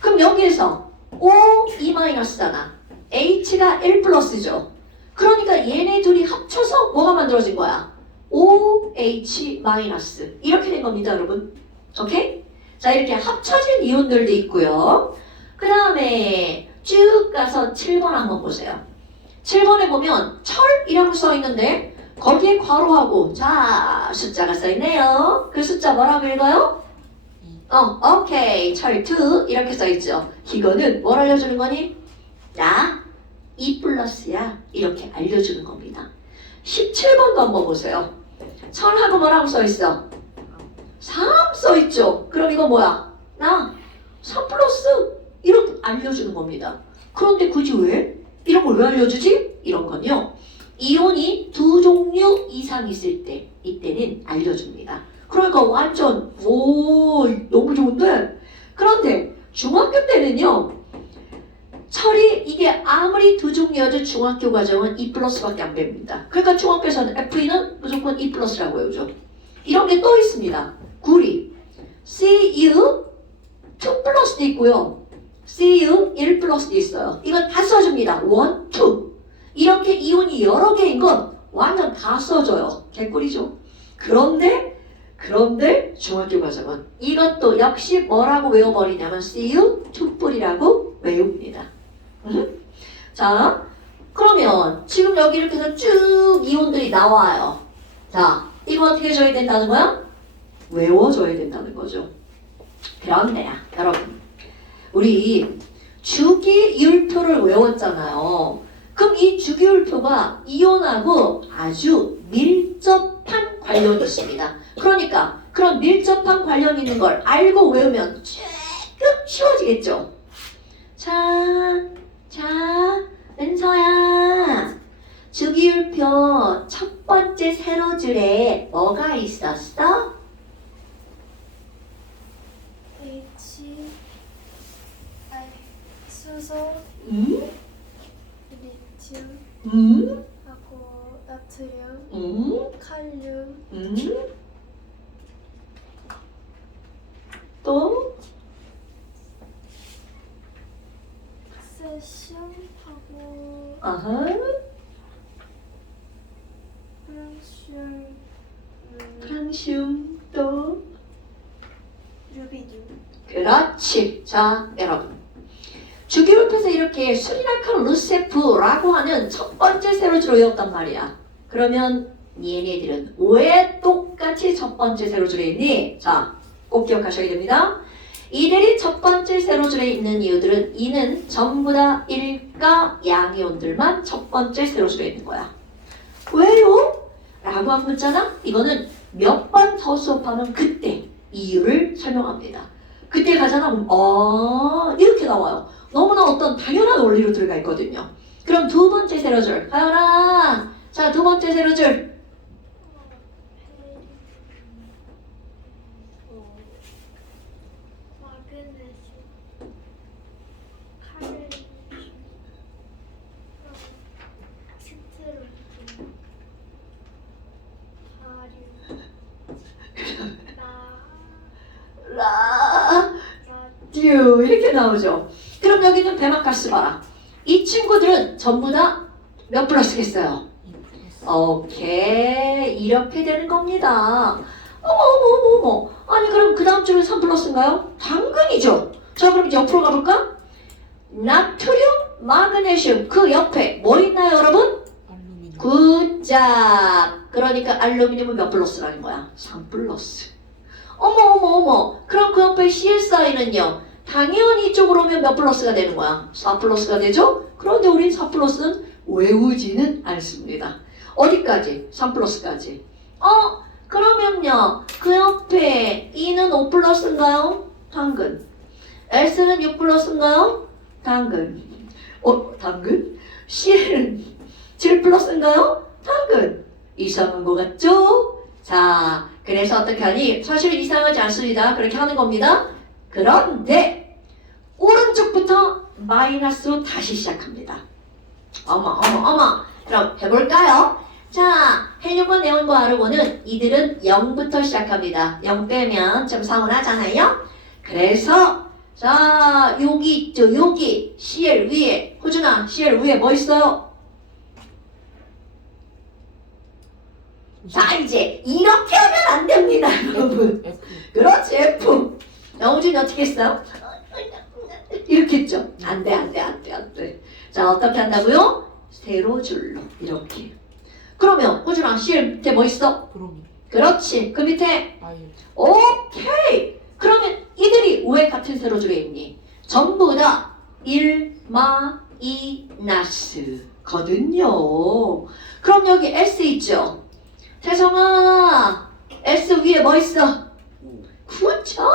그럼 여기에서 O 2-잖아. H가 1 플러스죠. 그러니까 얘네 둘이 합쳐서 뭐가 만들어진 거야? OH 마이너스. 이렇게 된 겁니다, 여러분. 오케이? 자, 이렇게 합쳐진 이온들도 있고요. 그 다음에 쭉 가서 7번 한번 보세요. 7번에 보면 철이라고 써 있는데 거기에 괄호하고 자, 숫자가 써 있네요. 그 숫자 뭐라고 읽어요? 오케이. 철2 이렇게 써 있죠. 이거는 뭘 알려주는 거니? 나 2 플러스야. 이렇게 알려주는 겁니다. 17번도 한번 보세요. 철하고 뭐라고 써 있어? 3 써 있죠. 그럼 이거 뭐야? 나 3 플러스 이렇게 알려주는 겁니다. 그런데 굳이 왜? 이런 걸 왜 알려주지? 이런 건요. 이온이 두 종류 이상 있을 때 이때는 알려줍니다. 그러니까 완전 오 너무 좋은데? 그런데 중학교 때는요. 철이 이게 아무리 두 종류여도 중학교 과정은 E 플러스밖에 안 됩니다. 그러니까 중학교에서는 Fe는 무조건 E 플러스라고 외우죠. 이런 게 또 있습니다. 구리 Cu 2 플러스도 있고요. Cu 1 플러스도 있어요. 이건 다 써줍니다. 1, 2 이렇게 이온이 여러 개인 건 완전 다 써줘요. 개꿀이죠. 그런데 중학교 과정은 이것도 역시 뭐라고 외워버리냐면 Cu 2뿔이라고 외웁니다. 자, 그러면 지금 여기 이렇게 해서 쭉 이온들이 나와요. 자, 이거 어떻게 해줘야 된다는 거야? 외워줘야 된다는 거죠. 그런데요, 여러분. 우리 주기율표를 외웠잖아요. 그럼 이 주기율표가 이온하고 아주 밀접한 관련이 있습니다. 그러니까 그런 밀접한 관련이 있는 걸 알고 외우면 조금 쉬워지겠죠. 자, 은서야. 주기율표 첫 번째 세로줄에 뭐가 있었어? H, I, 수소, 음? 리튬, 하고 나트륨, 칼륨, 또? 세슘하고 아하. 프랑슘 또? 루비늄. 그렇지. 자, 여러분. 주기율표에서 이렇게 수리나칼 루세프라고 하는 첫 번째 세로줄을 외웠단 말이야. 그러면 얘네들은 왜 똑같이 첫 번째 세로줄에 있니? 자, 꼭 기억하셔야 됩니다. 이들이 첫 번째 세로줄에 있는 이유들은 이는 전부 다 일가 양이온들만 첫 번째 세로줄에 있는 거야. 왜요? 라고 한 문자나 이거는 몇 번 더 수업하면 그때 이유를 설명합니다. 그때 가잖아. 이렇게 나와요. 너무나 어떤 당연한 원리로 들어가 있거든요. 그럼 두 번째 세로줄 가연아. 자, 두 번째 세로줄. 마그네슘, 칼륨, 시트lum이um, 바륨. you 이렇게 나오죠. 그럼 여기는 배막가스 봐라. 이 친구들은 전부 다 몇 플러스겠어요? 오케이 이렇게 되는 겁니다. 어머 아니 그럼 그 다음 줄은 3 플러스인가요? 당근이죠. 자 그럼 이제 옆으로 가볼까? 나트륨, 마그네슘 그 옆에 뭐 있나요 여러분? 알루미늄. 굿잡. 그러니까 알루미늄은 몇 플러스라는 거야? 3 플러스. 어머 그럼 그 옆에 CSI는요? 당연히 이쪽으로 오면 몇 플러스가 되는 거야? 4 플러스가 되죠? 그런데 우린 4 플러스는 외우지는 않습니다. 어디까지? 3 플러스까지. 그러면요. 그 옆에 E는 5 플러스인가요? 당근. S는 6 플러스인가요? 당근. 당근? C는 7 플러스인가요? 당근. 이상한 거 같죠? 자, 그래서 어떻게 하니? 사실 이상하지 않습니다. 그렇게 하는 겁니다. 그런데 오른쪽부터 마이너스로 다시 시작합니다. 어머. 그럼 해볼까요? 자, 헬륨과 네온과 아르곤은 이들은 0부터 시작합니다. 0 빼면 좀 서운하잖아요? 그래서 자, 여기 있죠. 여기 CL 위에 호준아, CL 위에 뭐 있어요? 자, 이제 이렇게 하면 안 됩니다, 여러분. F. 그렇지, F. 영준이 어떻게 했어요? 이렇게 했죠? 안 돼. 자, 어떻게 한다고요? 세로 줄로 이렇게. 그러면 호준아, CL 밑에 뭐 있어? 브로민. 그렇지. 그 밑에 아이온. 오케이. 그러면 이들이 왜 같은 세로줄에 있니? 전부 다 1 마이너스 거든요. 그럼 여기 S 있죠? 태성아, S 위에 뭐 있어? 그렇죠.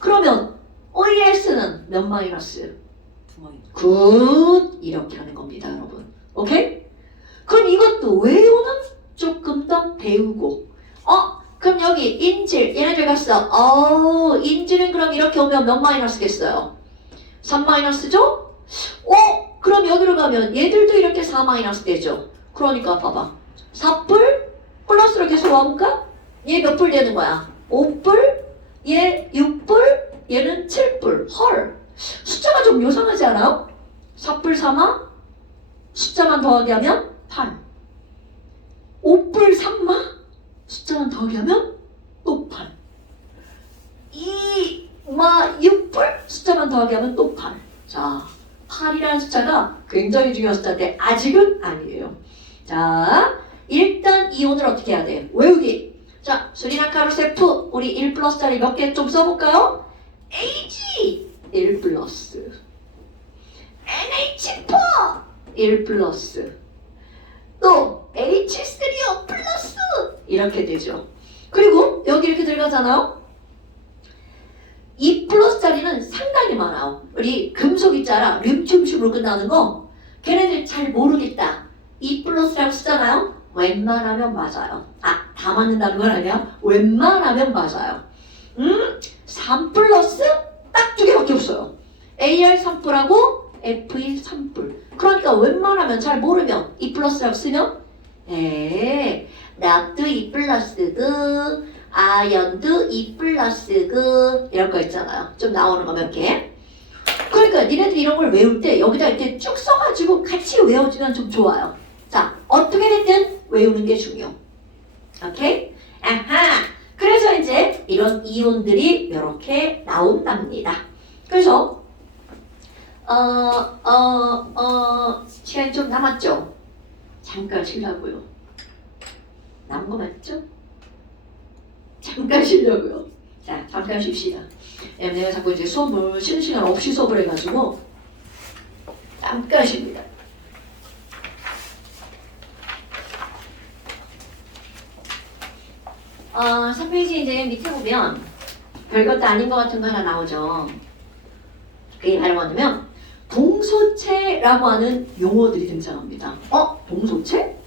그러면 우리 S는 몇 마이너스? 2 마이너스. 굿. 이렇게 하는 겁니다, 여러분. 오케이? 그럼 이것도 외우는 조금 더 배우고. 그럼 여기 인질 얘네들 갔어. 인질은 그럼 이렇게 오면 몇 마이너스겠어요? 3 마이너스죠? 그럼 여기로 가면 얘들도 이렇게 4 마이너스 되죠? 그러니까 봐봐. 4뿔 플러스로 계속 와볼까? 얘 몇 뿔 되는 거야? 5뿔? 얘 6뿔? 얘는 7뿔. 헐. 숫자가 좀 요상하지 않아요? 4뿔 3마? 숫자만 더하기 하면 8. 5뿔 3마? 숫자만 더하기 하면 또 8. 6뿔? 숫자만 더하기 하면 또 8. 자, 8이라는 숫자가 굉장히 중요한 숫자인데 아직은 아니에요. 자, 일단 이온을 어떻게 해야 돼? 외우기. 자, 수리나카루세프 우리 1 플러스짜리 몇 개 좀 써볼까요? AG 1 플러스 NH4 1 플러스 또 H3O 플러스 이렇게 되죠. 그리고 여기 이렇게 들어가잖아요. 2 플러스짜리는 상당히 많아요. 우리 금속 있잖아. 륨튬식으로 끝나는 거 걔네들 잘 모르겠다. 2 플러스라고 쓰잖아요. 웬만하면 맞아요. 다 맞는다는 건 아니야. 웬만하면 맞아요. 3 플러스 딱 2개밖에 없어요. AR 3뿔하고 FE 3뿔. 그러니까 웬만하면 잘 모르면 2 플러스라고 쓰면 나도 2 플러스고 아연도 2 플러스고 이런 거 있잖아요. 좀 나오는 거 몇 개. 그러니까 니네들이 이런 걸 외울 때 여기다 이렇게 쭉 써가지고 같이 외워주면 좀 좋아요. 자, 어떻게 됐든 외우는 게 중요. 오케이? 아하. 그래서 이제 이런 이온들이 이렇게 나온답니다. 그래서 시간이 좀 남았죠? 잠깐 쉬려고요. 남은 거 맞죠? 잠깐 쉬려고요. 자, 잠깐 쉽시다. 왜냐면 내가 자꾸 이제 수업을 쉬는 시간 없이 수업을 해가지고 잠깐 쉽니다. 3페이지 이제 밑에 보면 별것도 아닌 것 같은 거 하나 나오죠. 그게 바로 뭐냐면 동소체라고 하는 용어들이 등장합니다. 동소체?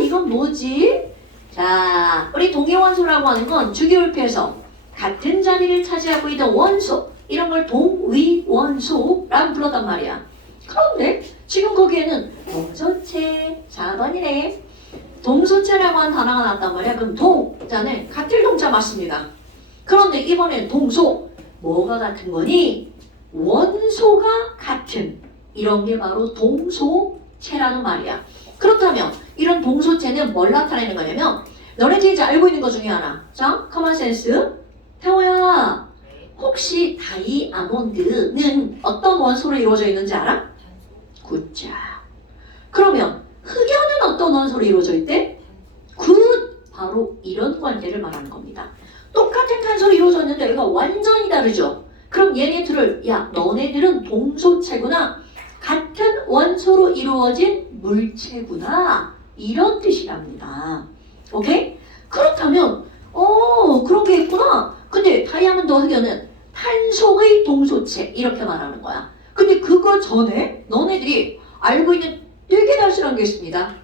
이건 뭐지? 자, 우리 동위원소라고 하는 건 주기율표에서 같은 자리를 차지하고 있는 원소 이런 걸 동위원소라고 불렀단 말이야. 그런데 지금 거기에는 동소체 4번이래. 동소체라고 하는 단어가 나왔단 말이야. 그럼 동자는 같은 동자 맞습니다. 그런데 이번엔 동소 뭐가 같은 거니? 원소가 같은 이런 게 바로 동소체라는 말이야. 그렇다면 이런 동소체는 뭘 나타내는 거냐면 너네들이 이제 알고 있는 것 중에 하나. 자, 커먼센스. 태호야, 혹시 다이아몬드는 어떤 원소로 이루어져 있는지 알아? 굿자. 그러면 흑연은 어떤 원소로 이루어져 있대? 굿! 바로 이런 관계를 말하는 겁니다. 똑같은 탄소로 이루어져 있는데 얘가 완전히 다르죠? 그럼 얘네들을 야 너네들은 동소체구나. 같은 원소로 이루어진 물체구나. 이런 뜻이랍니다. 오케이? 그렇다면 그런 게 있구나. 근데 다이아몬드와 흑연은 탄소의 동소체 이렇게 말하는 거야. 근데 그거 전에 너네들이 알고 있는 되게 단순한 게 있습니다.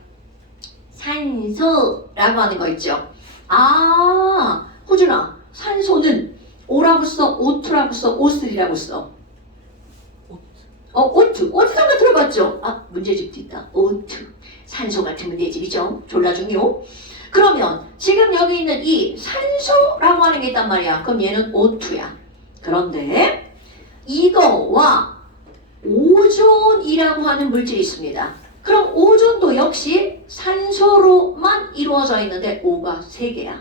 산소라고 하는 거 있죠. 아, 호준아, 산소는 O라고 써, O2라고 써, O3라고 써. O2. 어디 잠깐 들어봤죠? 아, 문제집도 있다. O2. 산소 같은 문제집이죠. 졸라 중요. 그러면 지금 여기 있는 이 산소라고 하는 게 있단 말이야. 그럼 얘는 O2야. 그런데 이거와 오존이라고 하는 물질이 있습니다. 그럼 오존도 역시 산소로만 이루어져 있는데 O가 3개야.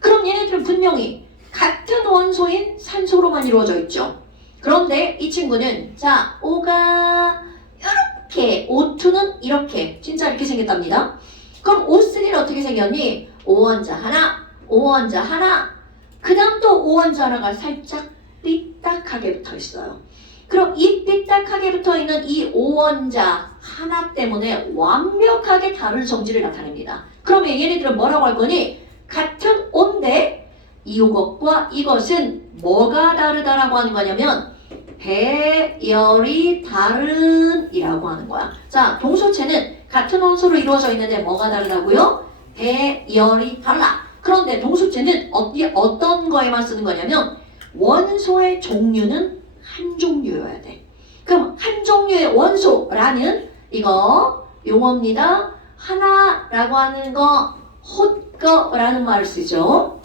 그럼 얘네들은 분명히 같은 원소인 산소로만 이루어져 있죠. 그런데 이 친구는 자 O가 이렇게 O2는 이렇게 진짜 이렇게 생겼답니다. 그럼 O3는 어떻게 생겼니? O원자 하나, O원자 하나, 그 다음 또 O원자 하나가 살짝 삐딱하게 붙어 있어요. 그럼 이 삐딱하게 붙어 있는 이 O원자 하나 때문에 완벽하게 다른 성질을 나타냅니다. 그러면 얘네들은 뭐라고 할 거니? 같은 O인데 이것과 이것은 뭐가 다르다라고 하는 거냐면 배열이 다른 이라고 하는 거야. 자, 동소체는 같은 원소로 이루어져 있는데 뭐가 다르다고요? 배열이 달라. 그런데 동소체는 어떤 거에만 쓰는 거냐면 원소의 종류는 한 종류여야 돼. 그럼 한 종류의 원소라는 이거 용어입니다. 하나라고 하는 거 헛거라는 말을 쓰죠.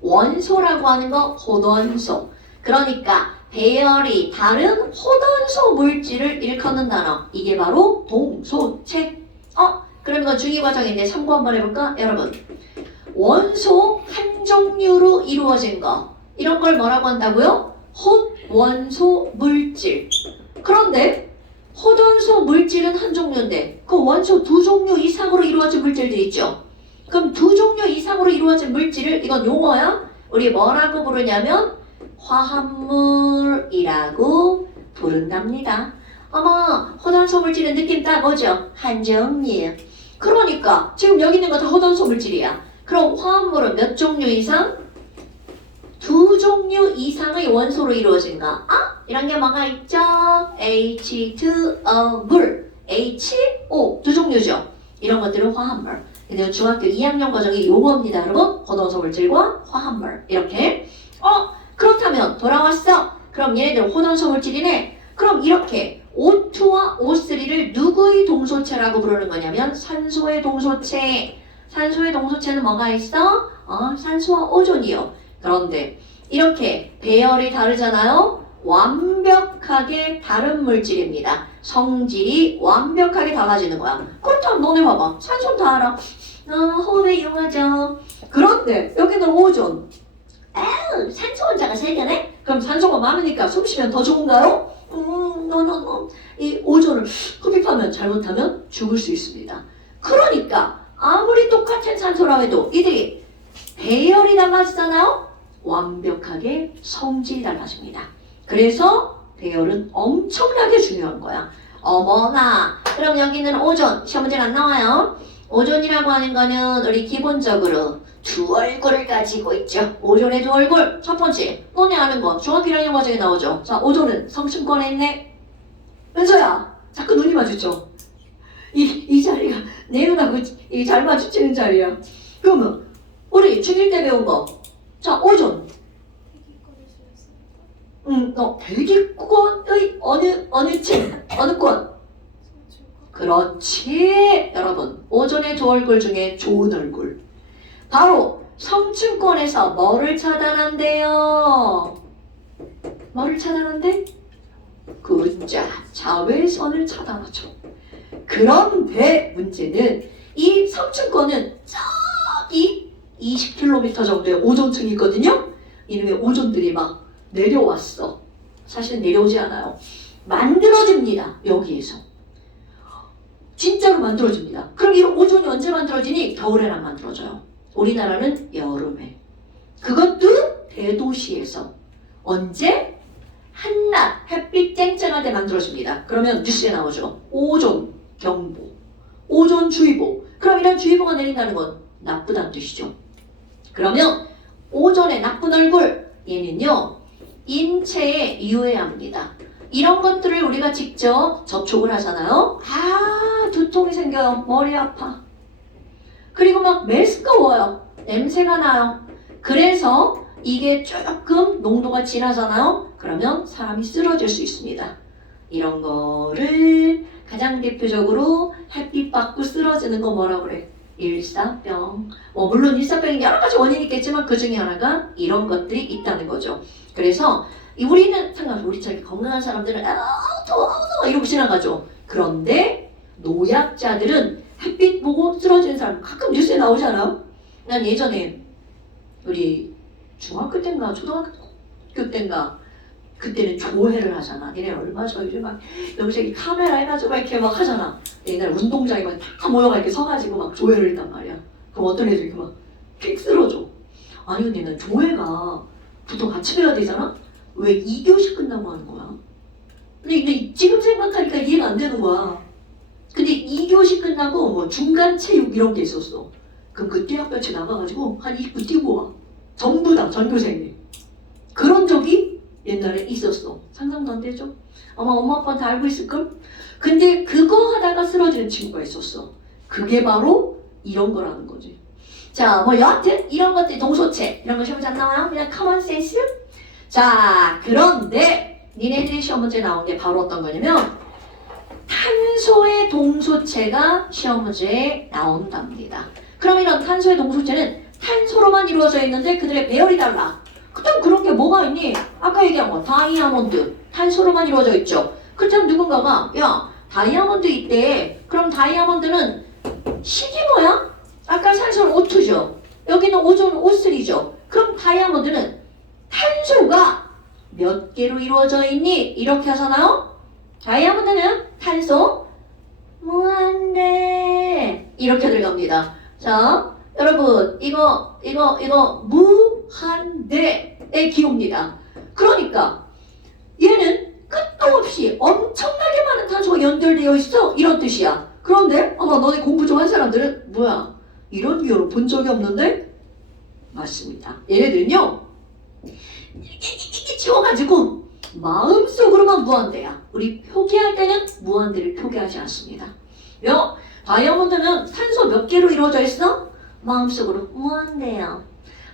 원소라고 하는 거 호돈소. 그러니까 배열이 다른 호돈소 물질을 일컫는 단어. 이게 바로 동소체. 그럼 이거 중위과정인데 참고 한번 해볼까? 여러분, 원소 한 종류로 이루어진 거 이런 걸 뭐라고 한다고요? 헛원소 물질. 그런데 헛원소 물질은 한 종류인데 그 원소 2종류 이상으로 이루어진 물질들이 있죠. 그럼 2종류 이상으로 이루어진 물질을 이건 용어야. 우리 뭐라고 부르냐면 화합물이라고 부른답니다. 어머, 헛원소 물질은 느낌 딱 오죠? 한 종류. 그러니까 지금 여기 있는 거 다 헛원소 물질이야. 그럼 화합물은 몇 종류 이상? 2종류 이상의 원소로 이루어진가? 이런 게 뭐가 있죠? H2O 물, HO 2종류죠. 이런 것들은 화합물. 근데 중학교 2학년 과정이 용어입니다, 여러분. 헛원소 물질과 화합물 이렇게. 그렇다면 돌아왔어. 그럼 얘네들 헛원소 물질이네. 그럼 이렇게 O2와 O3를 누구의 동소체라고 부르는 거냐면 산소의 동소체. 산소의 동소체는 뭐가 있어? 산소와 오존이요. 그런데 이렇게 배열이 다르잖아요. 완벽하게 다른 물질입니다. 성질이 완벽하게 달라지는 거야. 그렇다면 너네 봐봐. 산소는 다 알아. 호흡에 이용하죠. 그런데 여기는 오존. 산소 원자가 3개네? 그럼 산소가 많으니까 숨 쉬면 더 좋은가요? 이 오존을 흡입하면 잘못하면 죽을 수 있습니다. 그러니까 아무리 똑같은 산소라 해도 이들이 배열이 달라지잖아요? 완벽하게 성질이 달라집니다. 그래서 배열은 엄청나게 중요한 거야. 어머나, 그럼 여기는 오존. 시험 문제는 안 나와요. 오존이라고 하는 거는 우리 기본적으로 2얼굴을 가지고 있죠. 오존의 2얼굴. 첫 번째, 너네 아는 거 중학교 1학년 과정에 나오죠. 자, 오존은 성층권에 있네. 은서야, 자꾸 눈이 마주쳐. 이 자리가 내 눈하고 잘 마주치는 자리야. 그러면 우리 중1 때 배운 거. 자, 오존. 대기권일 수 있습니다. 대기권의 어느 층? 어느 권? 성출권. 그렇지. 여러분, 오존의 2얼굴 중에 좋은 얼굴. 바로 성층권에서 뭐를 차단한대요? 뭐를 차단한대? 그자 자외선을 차단하죠. 그런데 문제는 이 성층권은 저기 20km 정도의 오존층이 있거든요. 이놈의 오존들이 막 내려왔어. 사실 내려오지 않아요. 만들어집니다. 여기에서. 진짜로 만들어집니다. 그럼 이 오존이 언제 만들어지니? 겨울에만 만들어져요. 우리나라는 여름에. 그것도 대도시에서. 언제? 한낮 햇빛 쨍쨍할 때 만들어집니다. 그러면 뉴스에 나오죠. 오존 경보, 오존 주의보. 그럼 이런 주의보가 내린다는 건 나쁘다는 뜻이죠. 그러면 오존의 나쁜 얼굴, 얘는요 인체에 유해합니다. 이런 것들을 우리가 직접 접촉을 하잖아요. 두통이 생겨요. 머리 아파. 그리고 막 메스꺼워요. 냄새가 나요. 그래서 이게 조금 농도가 진하잖아요. 그러면 사람이 쓰러질 수 있습니다. 이런 거를 가장 대표적으로 햇빛 받고 쓰러지는 거 뭐라고 그래? 일사병. 물론 일사병이 여러 가지 원인이 있겠지만 그 중에 하나가 이런 것들이 있다는 거죠. 그래서 우리는 우리처럼 건강한 사람들은 더워 이러고 지나가죠. 그런데 노약자들은 햇빛 보고 쓰러지는 사람 가끔 뉴스에 나오잖아요. 난 예전에 우리 중학교 때인가 초등학교 때인가 그때는 조회를 하잖아. 얘네 얼마 저희를 막 여기저기 카메라 해가지고 이렇게 막 하잖아. 옛날 운동장에 막 다 모여가 이렇게 서가지고 막 조회를 했단 말이야. 그럼 어떤 애들이 막 픽 쓰러져. 아니 근데 난 조회가 보통 아침에 해야 되잖아? 왜 2교시 끝나고 하는 거야? 근데 지금 생각하니까 이해가 안 되는 거야. 근데 2교시 끝나고 뭐 중간 체육 이런 게 있었어. 그럼 그 뛰학볕에 나가가지고 한 20분 뛰고 와. 전부 다 전교생이. 그런 적이 옛날에 있었어. 상상도 안 되죠? 아마 엄마 아빠는 다 알고 있을걸? 근데 그거 하다가 쓰러지는 친구가 있었어. 그게 바로 이런 거라는 거지. 자, 여하튼 이런 것들 동소체 이런 거 시험 잘 나와요? 그냥 커먼 센스? 자, 그런데 니네들이 시험 문제 나온 게 바로 어떤 거냐면 탄소의 동소체가 시험 문제에 나온답니다. 그럼 이런 탄소의 동소체는 탄소로만 이루어져 있는데 그들의 배열이 달라. 그럼 그런 게 뭐가 있니? 아까 얘기한 거 다이아몬드 탄소로만 이루어져 있죠. 그렇다면 누군가가 야 다이아몬드 있대. 그럼 다이아몬드는 식이 뭐야? 아까 산소는 O2죠. 여기는 오존은 O3죠. 그럼 다이아몬드는 탄소가 몇 개로 이루어져 있니? 이렇게 하잖아요. 다이아몬드는 탄소 무한대 이렇게 들어갑니다. 자 여러분 이거 무한대의 기호입니다. 그러니까 얘는 끝도 없이 엄청나게 많은 탄소가 연결되어 있어 이런 뜻이야. 그런데 아마 너네 공부 좀 한 사람들은 뭐야 이런 기호를 본 적이 없는데? 맞습니다. 얘네들은요 이게 지워가지고 마음속으로만 무한대야. 우리 표기할 때는 무한대를 표기하지 않습니다. 다이아몬드는 탄소 몇 개로 이루어져 있어? 마음속으로 무한대야.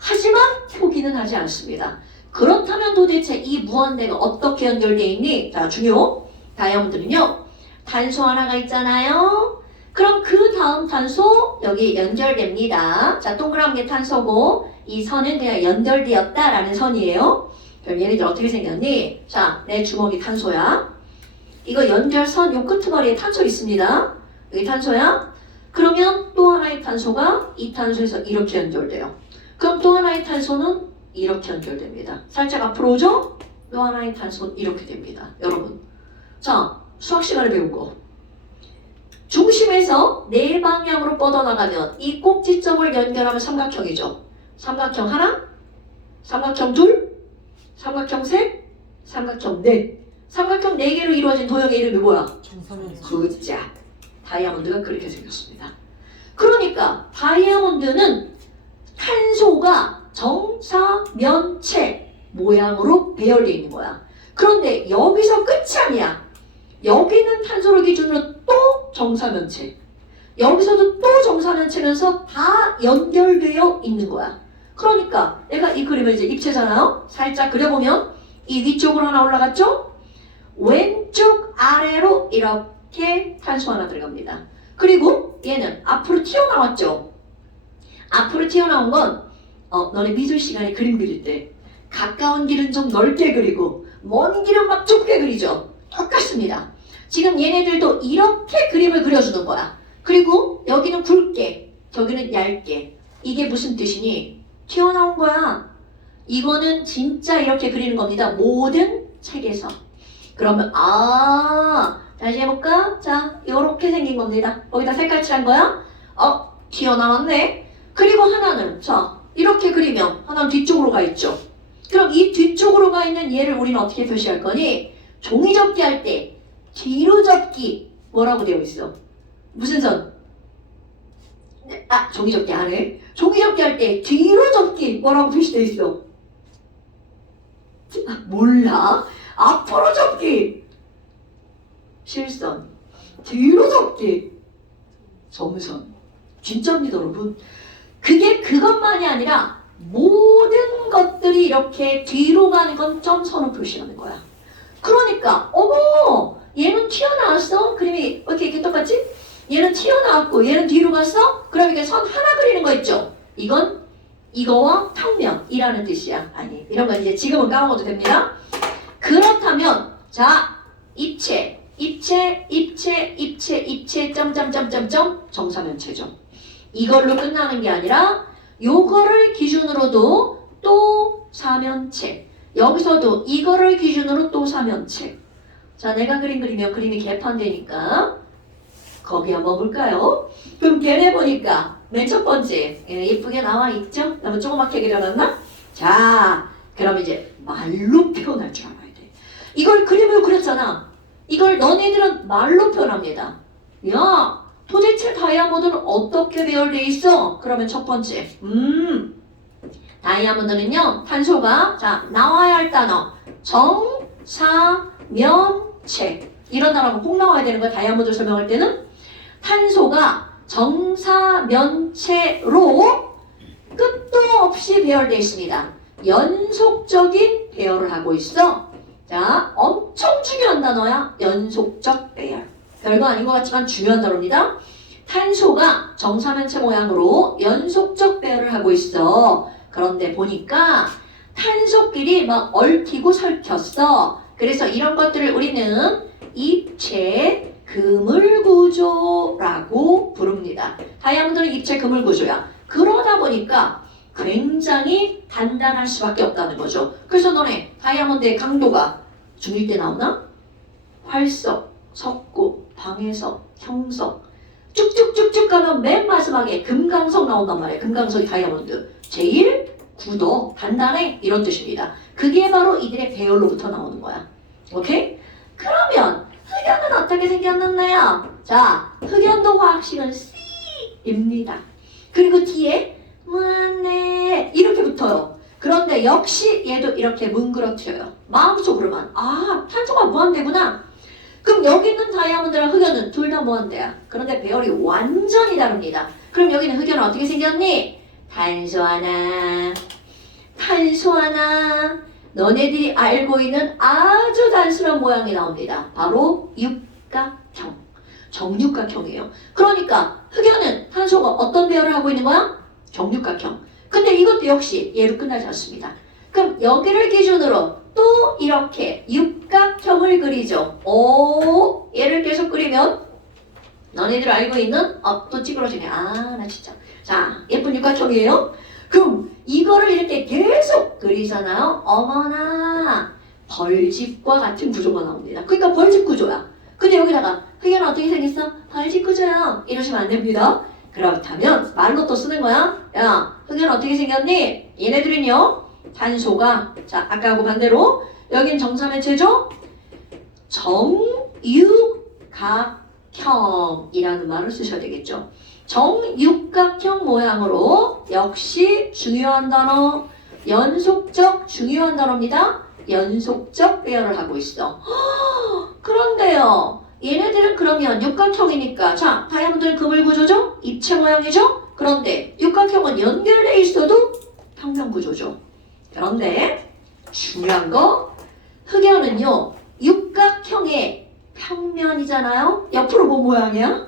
하지만 표기는 하지 않습니다. 그렇다면 도대체 이 무한대가 어떻게 연결되어 있니? 자, 중요. 다이아몬드는요. 탄소 하나가 있잖아요. 그럼 그 다음 탄소 여기 연결됩니다. 자, 동그란 게 탄소고 이 선은 그냥 연결되었다라는 선이에요. 그럼 얘네들 어떻게 생겼니? 자, 내 주먹이 탄소야. 이거 연결선 요 끄트머리에 탄소 있습니다. 여기 탄소야. 그러면 또 하나의 탄소가 이 탄소에서 이렇게 연결돼요. 그럼 또 하나의 탄소는 이렇게 연결됩니다. 살짝 앞으로 오죠? 또 하나의 탄소는 이렇게 됩니다. 여러분. 자, 수학 시간에 배운 거. 중심에서 네 방향으로 뻗어나가면 이 꼭지점을 연결하면 삼각형이죠. 삼각형 하나, 삼각형 둘, 삼각형 셋, 삼각형 넷. 삼각형 4개로 이루어진 도형의 이름이 뭐야? 정사면서. 그자. 다이아몬드가 그렇게 생겼습니다. 그러니까 다이아몬드는 탄소가 정사면체 모양으로 배열되어 있는 거야. 그런데 여기서 끝이 아니야. 여기는 탄소를 기준으로 또 정사면체. 여기서도 또 정사면체면서 다 연결되어 있는 거야. 그러니까 내가 이 그림을 이제 입체잖아요. 살짝 그려보면 이 위쪽으로 하나 올라갔죠? 왼쪽 아래로 이렇게 탄소 하나 들어갑니다. 그리고 얘는 앞으로 튀어나왔죠? 앞으로 튀어나온 건 너네 미술 시간에 그림 그릴 때 가까운 길은 좀 넓게 그리고 먼 길은 막 좁게 그리죠. 똑같습니다. 지금 얘네들도 이렇게 그림을 그려주는 거야. 그리고 여기는 굵게, 저기는 얇게. 이게 무슨 뜻이니? 튀어나온 거야. 이거는 진짜 이렇게 그리는 겁니다. 모든 책에서. 그러면 다시 해볼까? 자, 요렇게 생긴 겁니다. 거기다 색깔 칠한 거야? 튀어나왔네. 그리고 하나는 자, 이렇게 그리면 하나는 뒤쪽으로 가 있죠. 그럼 이 뒤쪽으로 가 있는 얘를 우리는 어떻게 표시할 거니? 종이 접기 할 때 뒤로 접기 뭐라고 되어 있어? 무슨 선? 종이 접기 안 해. 종이 접기 할 때 뒤로 접기 뭐라고 표시되어 있어? 몰라. 앞으로 접기. 실선. 뒤로 접기. 점선. 진짜입니다, 여러분. 그게 그것만이 아니라 모든 것들이 이렇게 뒤로 가는 건 점선으로 표시하는 거야. 그러니까 어머 얘는 튀어나왔어? 그림이 왜 이렇게 똑같지? 얘는 튀어나왔고 얘는 뒤로 갔어? 그럼 이게 선 하나 그리는 거 있죠? 이건 이거와 평면이라는 뜻이야. 아니 이런 거 이제 지금은 까먹어도 됩니다. 그렇다면 자 입체 점점점점점 정사면체죠. 이걸로 끝나는 게 아니라 요거를 기준으로도 또 사면체, 여기서도 이거를 기준으로 또 사면체. 자, 내가 그린 그리면 그림이 개판되니까 거기 한번 볼까요? 그럼 걔네 보니까 맨 첫 번째 예쁘게 나와 있죠? 너무 조그맣게 그려놨나? 자, 그럼 이제 말로 표현할 줄 알아야 돼. 이걸 그림으로 그렸잖아. 이걸 너네들은 말로 표현합니다. 야, 도대체 다이아몬드는 어떻게 배열돼 있어? 그러면 첫 번째, 다이아몬드는요, 탄소가, 자, 나와야 할 단어, 정사면체. 이런 단어가 꼭 나와야 되는 거야, 다이아몬드를 설명할 때는. 탄소가 정사면체로 끝도 없이 배열돼 있습니다. 연속적인 배열을 하고 있어. 자, 엄청 중요한 단어야, 연속적 배열. 별거 아닌 것 같지만 중요한 단어입니다. 탄소가 정사면체 모양으로 연속적 배열을 하고 있어. 그런데 보니까 탄소끼리 막 얽히고 설켰어. 그래서 이런 것들을 우리는 입체 그물구조라고 부릅니다. 다이아몬드는 입체 그물구조야. 그러다 보니까 굉장히 단단할 수밖에 없다는 거죠. 그래서 너네 다이아몬드의 강도가 중1 때 나오나? 활석, 석고, 방해석, 형석 쭉쭉쭉쭉 가면 맨 마지막에 금강석 나온단 말이에요. 금강석이 다이아몬드. 제일 굳어, 단단해 이런 뜻입니다. 그게 바로 이들의 배열로부터 나오는 거야. 오케이? 그러면 흑연은 어떻게 생겼느냐요? 자, 흑연도 화학식은 C입니다. 그리고 뒤에 무한네 이렇게 붙어요. 그런데 역시 얘도 이렇게 뭉그러뜨려요. 마음속으로만 탄소가 무한대구나. 그럼 여기 있는 다이아몬드랑 흑연은 둘 다 무한대야. 그런데 배열이 완전히 다릅니다. 그럼 여기는 흑연은 어떻게 생겼니? 탄소 하나 너네들이 알고 있는 아주 단순한 모양이 나옵니다. 바로 육각형, 정육각형이에요. 그러니까 흑연은 탄소가 어떤 배열을 하고 있는 거야? 정육각형. 근데 이것도 역시 얘로 끝나지 않습니다. 그럼 여기를 기준으로 또 이렇게 육각형을 그리죠. 얘를 계속 그리면 너네들 알고 있는 또 찌그러지네. 나 진짜. 자, 예쁜 육각형이에요. 그럼 이거를 이렇게 계속 그리잖아요. 어머나 벌집과 같은 구조가 나옵니다. 그러니까 벌집 구조야. 근데 여기다가 흑연은 어떻게 생겼어? 벌집 구조야. 이러시면 안 됩니다. 그렇다면 말로 또 쓰는 거야. 야, 흑연은 어떻게 생겼니? 얘네들은요. 탄소가 자 아까하고 반대로 여긴 정사면체죠? 정육각형이라는 말을 쓰셔야 되겠죠. 정육각형 모양으로 역시 중요한 단어 연속적 중요한 단어입니다. 연속적 배열을 하고 있어. 그런데요 얘네들은 그러면 육각형이니까 자 다이아몬드는 그물구조죠? 입체 모양이죠? 그런데 육각형은 연결돼 있어도 평면구조죠. 그런데 중요한 거 흑연은요 육각형의 평면이잖아요. 옆으로 본 모양이야.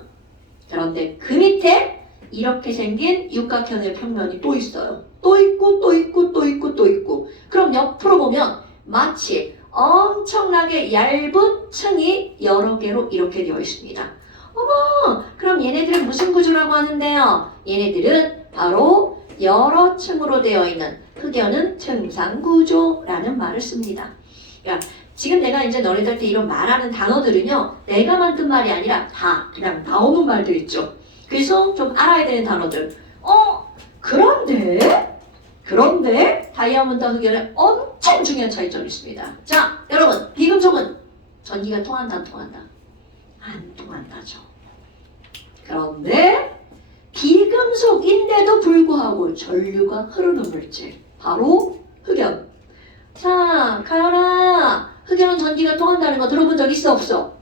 그런데 그 밑에 이렇게 생긴 육각형의 평면이 또 있어요. 또 있고 또 있고 또 있고 또 있고. 그럼 옆으로 보면 마치 엄청나게 얇은 층이 여러 개로 이렇게 되어 있습니다. 어머, 그럼 얘네들은 무슨 구조라고 하는데요? 얘네들은 바로 여러 층으로 되어 있는 흑연은 층상구조라는 말을 씁니다. 그러니까 지금 내가 이제 너네들한테 이런 말하는 단어들은요, 내가 만든 말이 아니라 다 그냥 나오는 말들 있죠. 그래서 좀 알아야 되는 단어들. 그런데 다이아몬드와 흑연에 엄청 중요한 차이점이 있습니다. 자, 여러분, 비금속은 전기가 통한다, 안 통한다? 안 통한다죠. 그런데 비금속인데도 불구하고 전류가 흐르는 물질, 바로 흑연. 자, 가연아, 흑연은 전기가 통한다는 거 들어본 적 있어, 없어?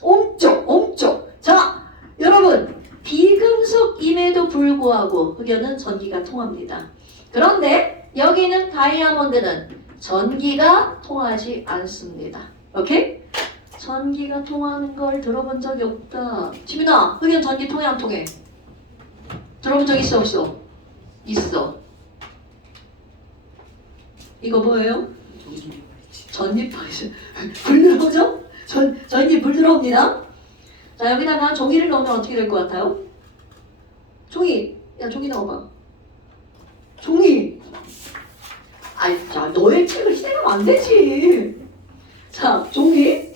엄청. 자, 여러분, 비금속임에도 불구하고 흑연은 전기가 통합니다. 그런데 여기 있는 다이아몬드는 전기가 통하지 않습니다. 오케이? 전기가 통하는 걸 들어본 적이 없다. 지민아, 흑연 전기 통해 안 통해? 들어본 적 있어, 없어? 있어. 이거 뭐예요? 전기파이죠. 불 들어오죠? 전기 불 들어옵니다. 자, 여기다가 종이를 넣으면 어떻게 될 것 같아요? 종이. 야, 종이 넣어봐. 종이. 아이, 자, 너의 책을 희생하면 안 되지. 자, 종이.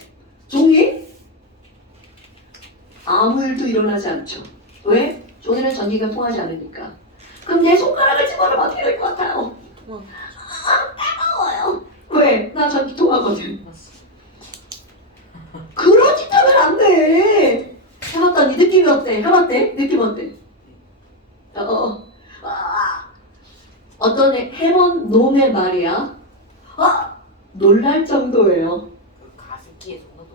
아무 일도 일어나지 않죠. 왜? 종이는 전기가 통하지 않으니까. 그럼 내 손가락을 집어넣으면 어떻게 될 것 같아요? 따가워요. 왜? 나 전기 통하거든. 그런 짓 하면 안 돼. 해봤더니 느낌이 어때? 해봤대? 느낌 어때? 어떤 해본 놈의 말이야. 놀랄 정도예요. 가습기에 손도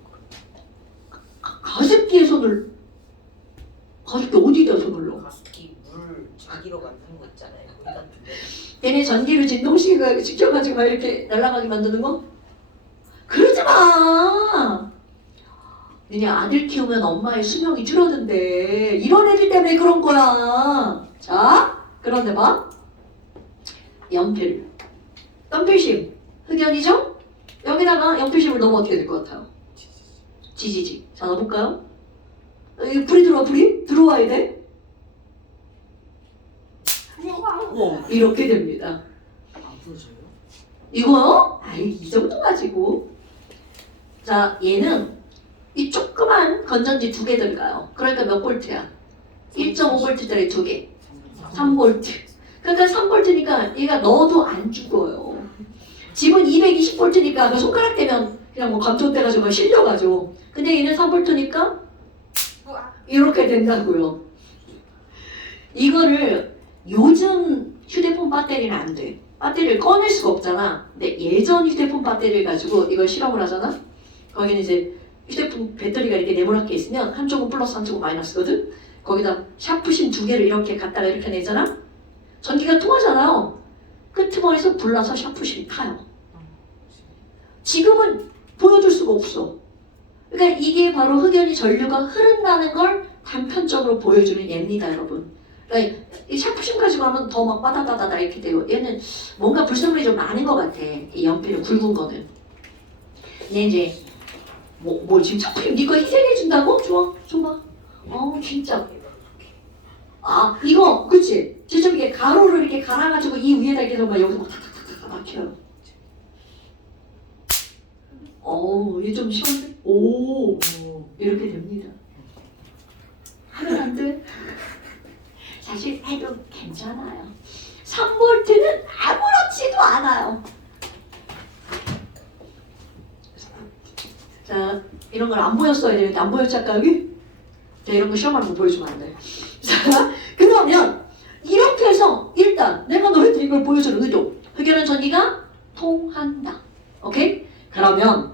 가습기에 손을. 가습기 어디다 손을 넣어? 가습기 물 전기로 만드는 거 있잖아요. 거기 같은데. 얘네 전기를 시켜가지고 막 이렇게 날아가게 만드는 거? 그러지 마! 니네 아들 키우면 엄마의 수명이 줄어든대. 이런 애들 때문에 그런 거야. 자, 그런데 봐. 연필심. 흑연이죠? 여기다가 연필심을 넣으면 어떻게 될 것 같아요? 지지지. 자, 넣어볼까요? 여기 불이 들어와, 불이? 들어와야 돼? 이렇게 됩니다. 안 부러져요? 이거요? 아이, 이 정도 가지고. 자, 얘는 이 조그만 건전지 2개 들어가요. 그러니까 몇 볼트야? 1.5볼트짜리 2개. 3볼트. 그러니까 3볼트니까 얘가 넣어도 안 죽어요. 집은 220볼트니까 그 손가락 대면 그냥 뭐 감전돼가지고 실려가지고. 근데 얘는 3볼트니까 이렇게 된다고요. 이거를 요즘 휴대폰 배터리는 안 돼. 배터리를 꺼낼 수가 없잖아. 근데 예전 휴대폰 배터리를 가지고 이걸 실험을 하잖아. 거기는 이제 휴대폰 배터리가 이렇게 네모나게 있으면 한쪽은 플러스 한쪽은 마이너스거든. 거기다 샤프심 2개를 이렇게 갖다가 이렇게 내잖아. 전기가 통하잖아요. 끄트머리에서 불나서 샤프심이 타요. 지금은 보여줄 수가 없어. 그러니까 이게 바로 흑연이 전류가 흐른다는 걸 단편적으로 보여주는 예입니다, 여러분. 그러니까 이 샤프심 가지고 하면 더 막 빠다다다다 이렇게 돼요. 얘는 뭔가 불순물이 좀 많은 것 같아. 이 연필을 굵은 거는. 근데 이제 뭐 지금 샤프심 네가 희생해 준다고? 좋아, 줘봐. 진짜. 이거 그치? 직접 이렇게 가로를 이렇게 갈아가지고 이 위에다 이렇게 놓으면 여기서 막 탁탁탁탁 막혀요. 얘 좀 시원해? 이렇게 됩니다. 하면 안 돼? 사실 해도 괜찮아요. 3볼트는 아무렇지도 않아요. 자, 이런 걸 안 보였어야 되는데 안 보였지 아까 여기? 자, 이런 거 시험하는 거 보여주면 안 돼. 자, 그러면 이렇게 해서 일단 내가 너희들 이걸 보여주는 의도. 흑연은 전기가 통한다. 오케이? 그러면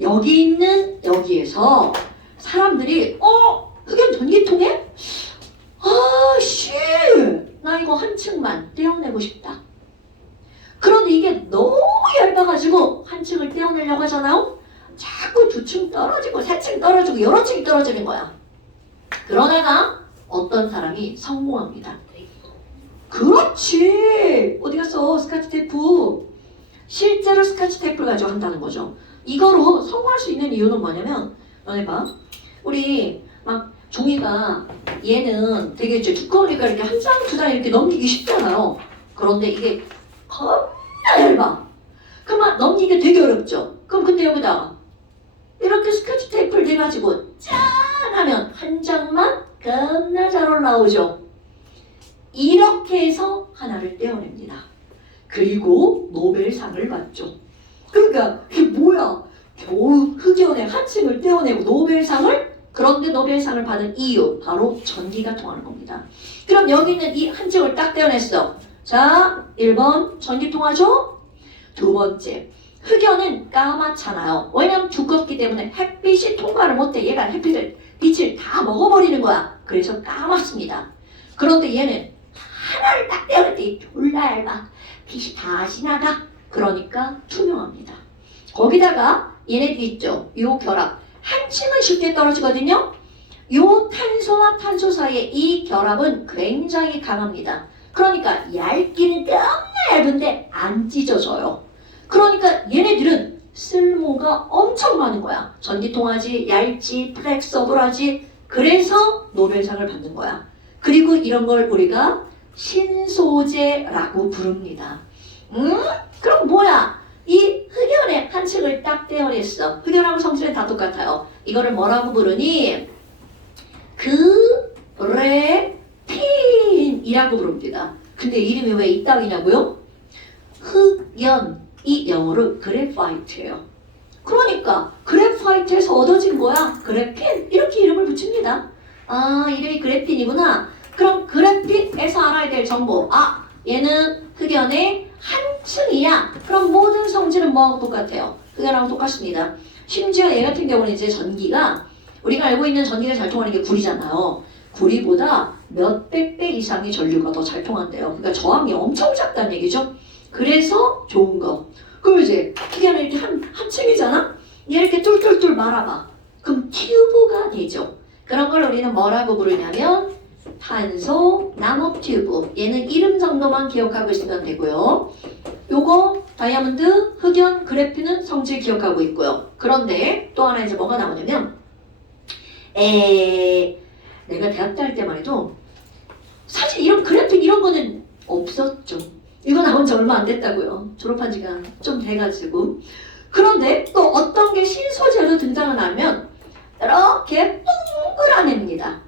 여기 있는 여기에서 사람들이 흑연 전기 통해? 나 이거 한 층만 떼어내고 싶다. 그런데 이게 너무 얇아가지고 한 층을 떼어내려고 하잖아요. 자꾸 2층 떨어지고 3층 떨어지고 여러 층이 떨어지는 거야. 그러다가 어떤 사람이 성공합니다. 그렇지. 어디 갔어? 스카치 테이프. 실제 실제로 스카치 테이프를 가지고 한다는 거죠. 이거로 성공할 수 있는 이유는 뭐냐면 너네 봐. 우리 막 종이가 얘는 되게 이제 두꺼우니까 이렇게 한 장, 두 장 이렇게 넘기기 쉽잖아요. 그런데 이게 겁나 얇아. 그럼 막 넘기기 되게 어렵죠. 그럼 근데 여기다가 이렇게 스케치 테이프를 대가지고 짠 하면 한 장만 겁나 잘 올라오죠. 이렇게 해서 하나를 떼어냅니다. 그리고 노벨상을 받죠. 그러니까 이게 뭐야? 겨우 흑연의 한 층을 떼어내고 노벨상을? 그런데 노벨상을 받은 이유 바로 전기가 통하는 겁니다. 그럼 여기 있는 이 한 층을 딱 떼어냈어. 자, 1번 전기 통하죠? 두 번째, 흑연은 까맣잖아요. 왜냐면 두껍기 때문에 햇빛이 통과를 못해. 얘가 빛을 다 먹어버리는 거야. 그래서 까맣습니다. 그런데 얘는 하나를 딱 떼어냈더니 졸라 얇아. 빛이 다 지나가. 그러니까 투명합니다. 거기다가 얘네들 있죠. 요 결합. 한 층은 쉽게 떨어지거든요. 요 탄소와 탄소 사이의 이 결합은 굉장히 강합니다. 그러니까 얇기는 너무나 얇은데 안 찢어져요. 그러니까 얘네들은 쓸모가 엄청 많은 거야. 전기통하지, 얇지, 플렉서블하지. 그래서 노벨상을 받는 거야. 그리고 이런 걸 우리가 신소재라고 부릅니다. 그럼 뭐야? 이 흑연의 한 층을 딱 떼어냈어. 흑연하고 성질은 다 똑같아요. 이거를 뭐라고 부르니? 그래핀이라고 부릅니다. 근데 이름이 왜 이따위냐고요? 흑연이 영어로 그래파이트예요. 그러니까 그래파이트에서 얻어진 거야. 그래핀 이렇게 이름을 붙입니다. 아, 이름이 그래핀이구나. 그럼 그래핀에서 알아야 될 정보. 아, 얘는 흑연의 한 층이야. 그럼 모든 성질은 뭐하고 똑같아요? 흑연하고 똑같습니다. 심지어 얘 같은 경우는 이제 전기가 우리가 알고 있는 전기가 잘 통하는 게 구리잖아요. 구리보다 몇백 배 이상의 전류가 더 잘 통한대요. 그러니까 저항이 엄청 작다는 얘기죠. 그래서 좋은 거. 그럼 이제 흑연은 이렇게 한 층이잖아? 얘 이렇게 뚫뚫뚫 말아봐. 그럼 튜브가 되죠. 그런 걸 우리는 뭐라고 부르냐면 탄소 나노튜브. 얘는 이름 정도만 기억하고 있으면 되고요. 요거 다이아몬드, 흑연, 그래핀은 성질 기억하고 있고요. 그런데 또 하나 이제 뭐가 나오냐면 내가 대학 다닐 때만 해도 사실 이런 그래핀 이런 거는 없었죠. 이거 나온 지 얼마 안 됐다고요. 졸업한 지가 좀 돼가지고. 그런데 또 어떤 게 신소재로 등장을 하면 이렇게 동그란 애입니다.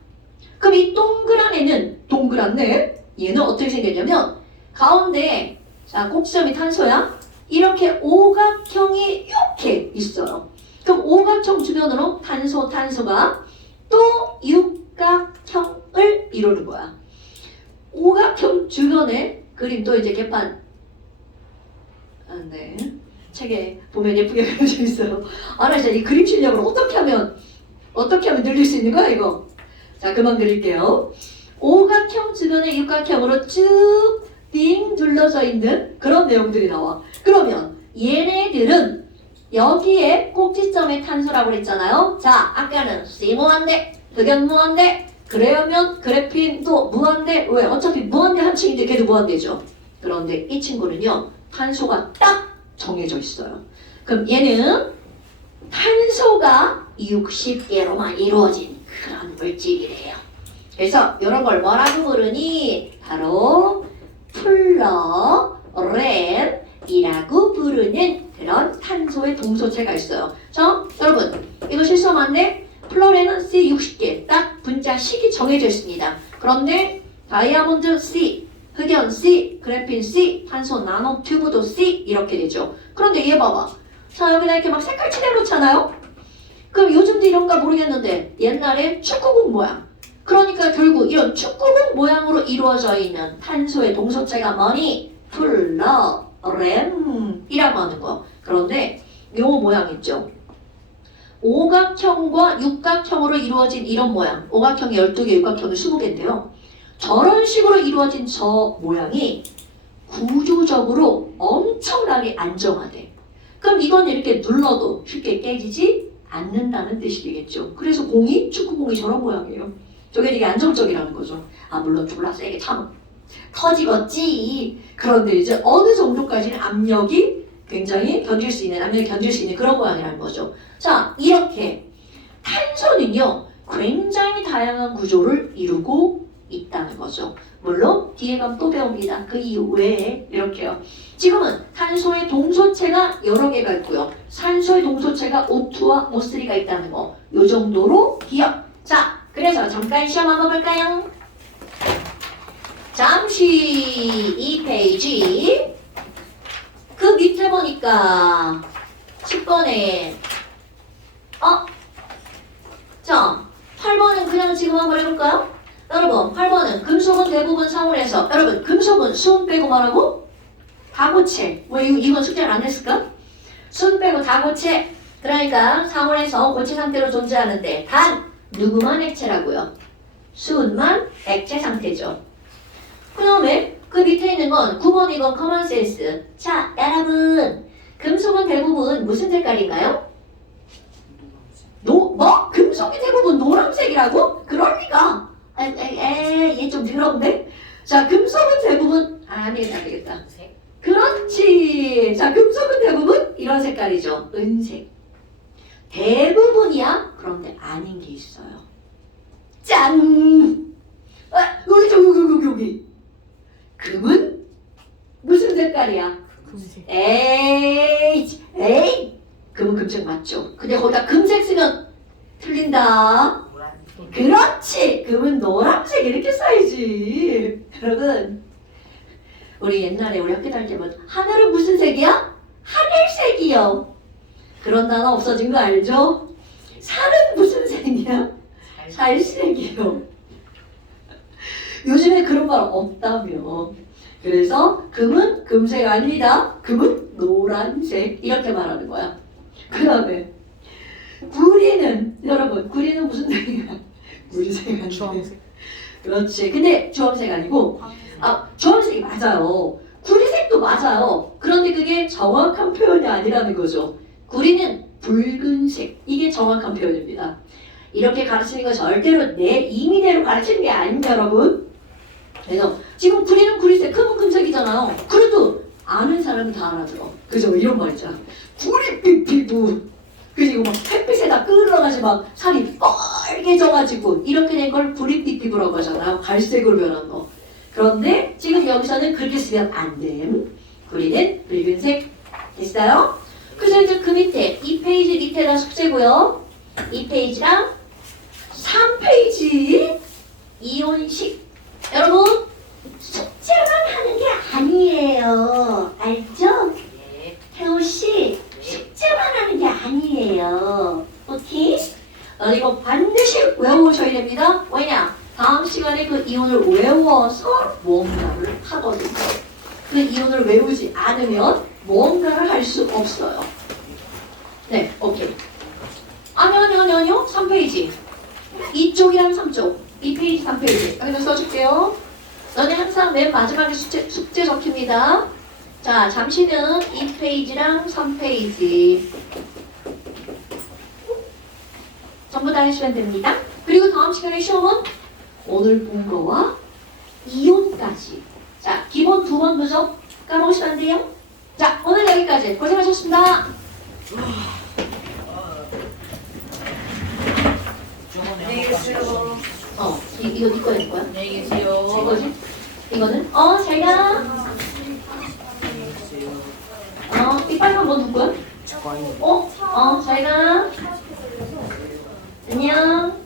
그럼 이 동그란 애는 동그란 애 얘는 어떻게 생겼냐면 가운데 자 꼭지점이 탄소야. 이렇게 오각형이 이렇게 있어요. 그럼 오각형 주변으로 탄소가 또 육각형을 이루는 거야. 오각형 주변에 그림 또 이제 개판 네 책에 보면 예쁘게 그려져 있어요. 나 진짜 이 그림 실력을 어떻게 하면 늘릴 수 있는 거야 이거. 자, 그만 그릴게요. 오각형 주변에 육각형으로 쭉 빙 둘러져 있는 그런 내용들이 나와. 그러면 얘네들은 여기에 꼭지점의 탄소라고 그랬잖아요. 자, 아까는 C 무한대, 흑연 무한대, 그러면 그래핀도 무한대. 왜? 어차피 무한대 한 층인데 걔도 무한대죠. 그런데 이 친구는요, 탄소가 딱 정해져 있어요. 그럼 얘는 탄소가 60개로만 이루어진 그런 물질이래요. 그래서 이런 걸 뭐라고 부르니? 바로 플러렌이라고 부르는 그런 탄소의 동소체가 있어요. 자, 여러분 이거 실수하면 안 돼. 플러렌은 C 60개 딱 분자 식이 정해져 있습니다. 그런데 다이아몬드 C, 흑연 C, 그래핀 C, 탄소 나노 튜브도 C 이렇게 되죠. 그런데 얘 봐봐. 자, 여기다 이렇게 막 색깔 칠해놓잖아요. 그럼 요즘도 이런가 모르겠는데 옛날에 축구공 모양. 그러니까 결국 이런 축구공 모양으로 이루어져 있는 탄소의 동소체가 뭐니? 플러렌이라고 하는 거. 그런데 요 모양 있죠. 오각형과 육각형으로 이루어진 이런 모양. 오각형이 12개, 육각형이 20개인데요. 저런 식으로 이루어진 저 모양이 구조적으로 엄청나게 안정하대. 그럼 이건 이렇게 눌러도 쉽게 깨지지 않는다는 뜻이 되겠죠. 그래서 축구공이 저런 모양이에요. 저게 되게 안정적이라는 거죠. 아, 물론 졸라 세게 차면 터지겠지. 그런데 이제 어느 정도까지는 압력이 굉장히 견딜 수 있는, 압력을 견딜 수 있는 그런 모양이라는 거죠. 자, 이렇게 탄소는요, 굉장히 다양한 구조를 이루고 있다는 거죠. 물론 뒤에 가면 또 배웁니다. 그 이유 외에 이렇게요. 지금은 탄소의 동소체가 여러 개가 있고요. 산소의 동소체가 O2와 O3가 있다는 거. 요 정도로 기억. 자, 그래서 잠깐 시험 한번 볼까요? 잠시 이 페이지 그 밑에 보니까 10번에 자, 8번은 그냥 지금 한번 해볼까요? 여러분, 8번은 금속은 대부분 상온에서, 여러분, 금속은 수은 빼고 말하고 다고체. 왜 이건 숙제를 안 했을까? 수은 빼고 다고체. 그러니까 상온에서 고체 상태로 존재하는데 단 누구만 액체라고요? 수은만 액체 상태죠. 그 다음에 그 밑에 있는 건 9번, 2번 커먼 센스. 자, 여러분, 금속은 대부분 무슨 색깔인가요? 뭐? 금속이 대부분 노란색이라고? 그럴 리가. 얘 좀 더러운데? 자, 금속은 대부분 안 되겠다. 색? 그렇지. 자, 금속은 대부분 이런 색깔이죠. 은색. 대부분이야. 그런데 아닌 게 있어요. 짠! 여기. 금은 무슨 색깔이야? 금색. 에이. 금은 금색 맞죠? 근데 거기다 금색 쓰면 틀린다. 노란. 그렇지. 금은 노란색 이렇게 써야지. 여러분, 우리 옛날에 우리 학교 다닐 때면 하늘은 무슨 색이야? 하늘색이요. 그런 단어 없어진 거 알죠? 산은 무슨 색이야? 살색이요. 요즘에 그런 말 없다며. 그래서 금은 금색 아니다. 금은 노란색 이렇게 말하는 거야. 그 다음에 구리는 여러분 구리는 무슨 색이야? 구리색 아니야? 주황색. 그렇지. 근데 주황색 아니고 주황색이 맞아요. 구리색도 맞아요. 그런데 그게 정확한 표현이 아니라는 거죠. 구리는 붉은색. 이게 정확한 표현입니다. 이렇게 가르치는 거 절대로 내 임의대로 가르치는 게 아닙니다, 여러분. 그래서 지금 구리는 구리색, 금은 금색이잖아요. 그래도 아는 사람은 다 알아들어. 그죠? 이런 말 있잖아. 구릿빛 피부. 그리고 막 햇빛에다 끌어가지고 막 살이 빨개져가지고 이렇게 된 걸 구릿빛 피부라고 하잖아요. 갈색으로 변한 거. 그런데 지금 여기서는 그렇게 쓰면 안 됨. 구리는 붉은색. 됐어요? 그래서 이제 그 밑에, 이 페이지 밑에가 숙제고요. 이 페이지랑 3페이지 이온식. 여러분, 숙제만 하는 게 아니에요. 알죠? 예. 태호씨, 숙제만 하는 게 아니에요. 오케이? 이거 반드시 외우셔야 됩니다. 왜냐? 다음 시간에 그 이온을 외워서 무언가를 하거든요. 그 이온을 외우지 않으면 무언가를 할 수 없어요. 네, 오케이. 아니요. 3페이지. 이쪽이랑 3쪽. 2페이지, 3페이지. 여기다 써줄게요. 너네 항상 맨 마지막에 숙제 적힙니다. 자, 잠시는 2페이지랑 3페이지. 전부 다 해주시면 됩니다. 그리고 다음 시간에 시험은 오늘 본 거와 이온까지. 자, 기본 2번 부족 까먹으시면 안 돼요. 자, 오늘 여기까지. 고생하셨습니다. 안녕히 계세요. 이거 네 거야, 네 거야? 안녕히 계세요. 이거지? 이거는? 잘 가. 이 빨간 건 누구야? 잘 가. 안녕.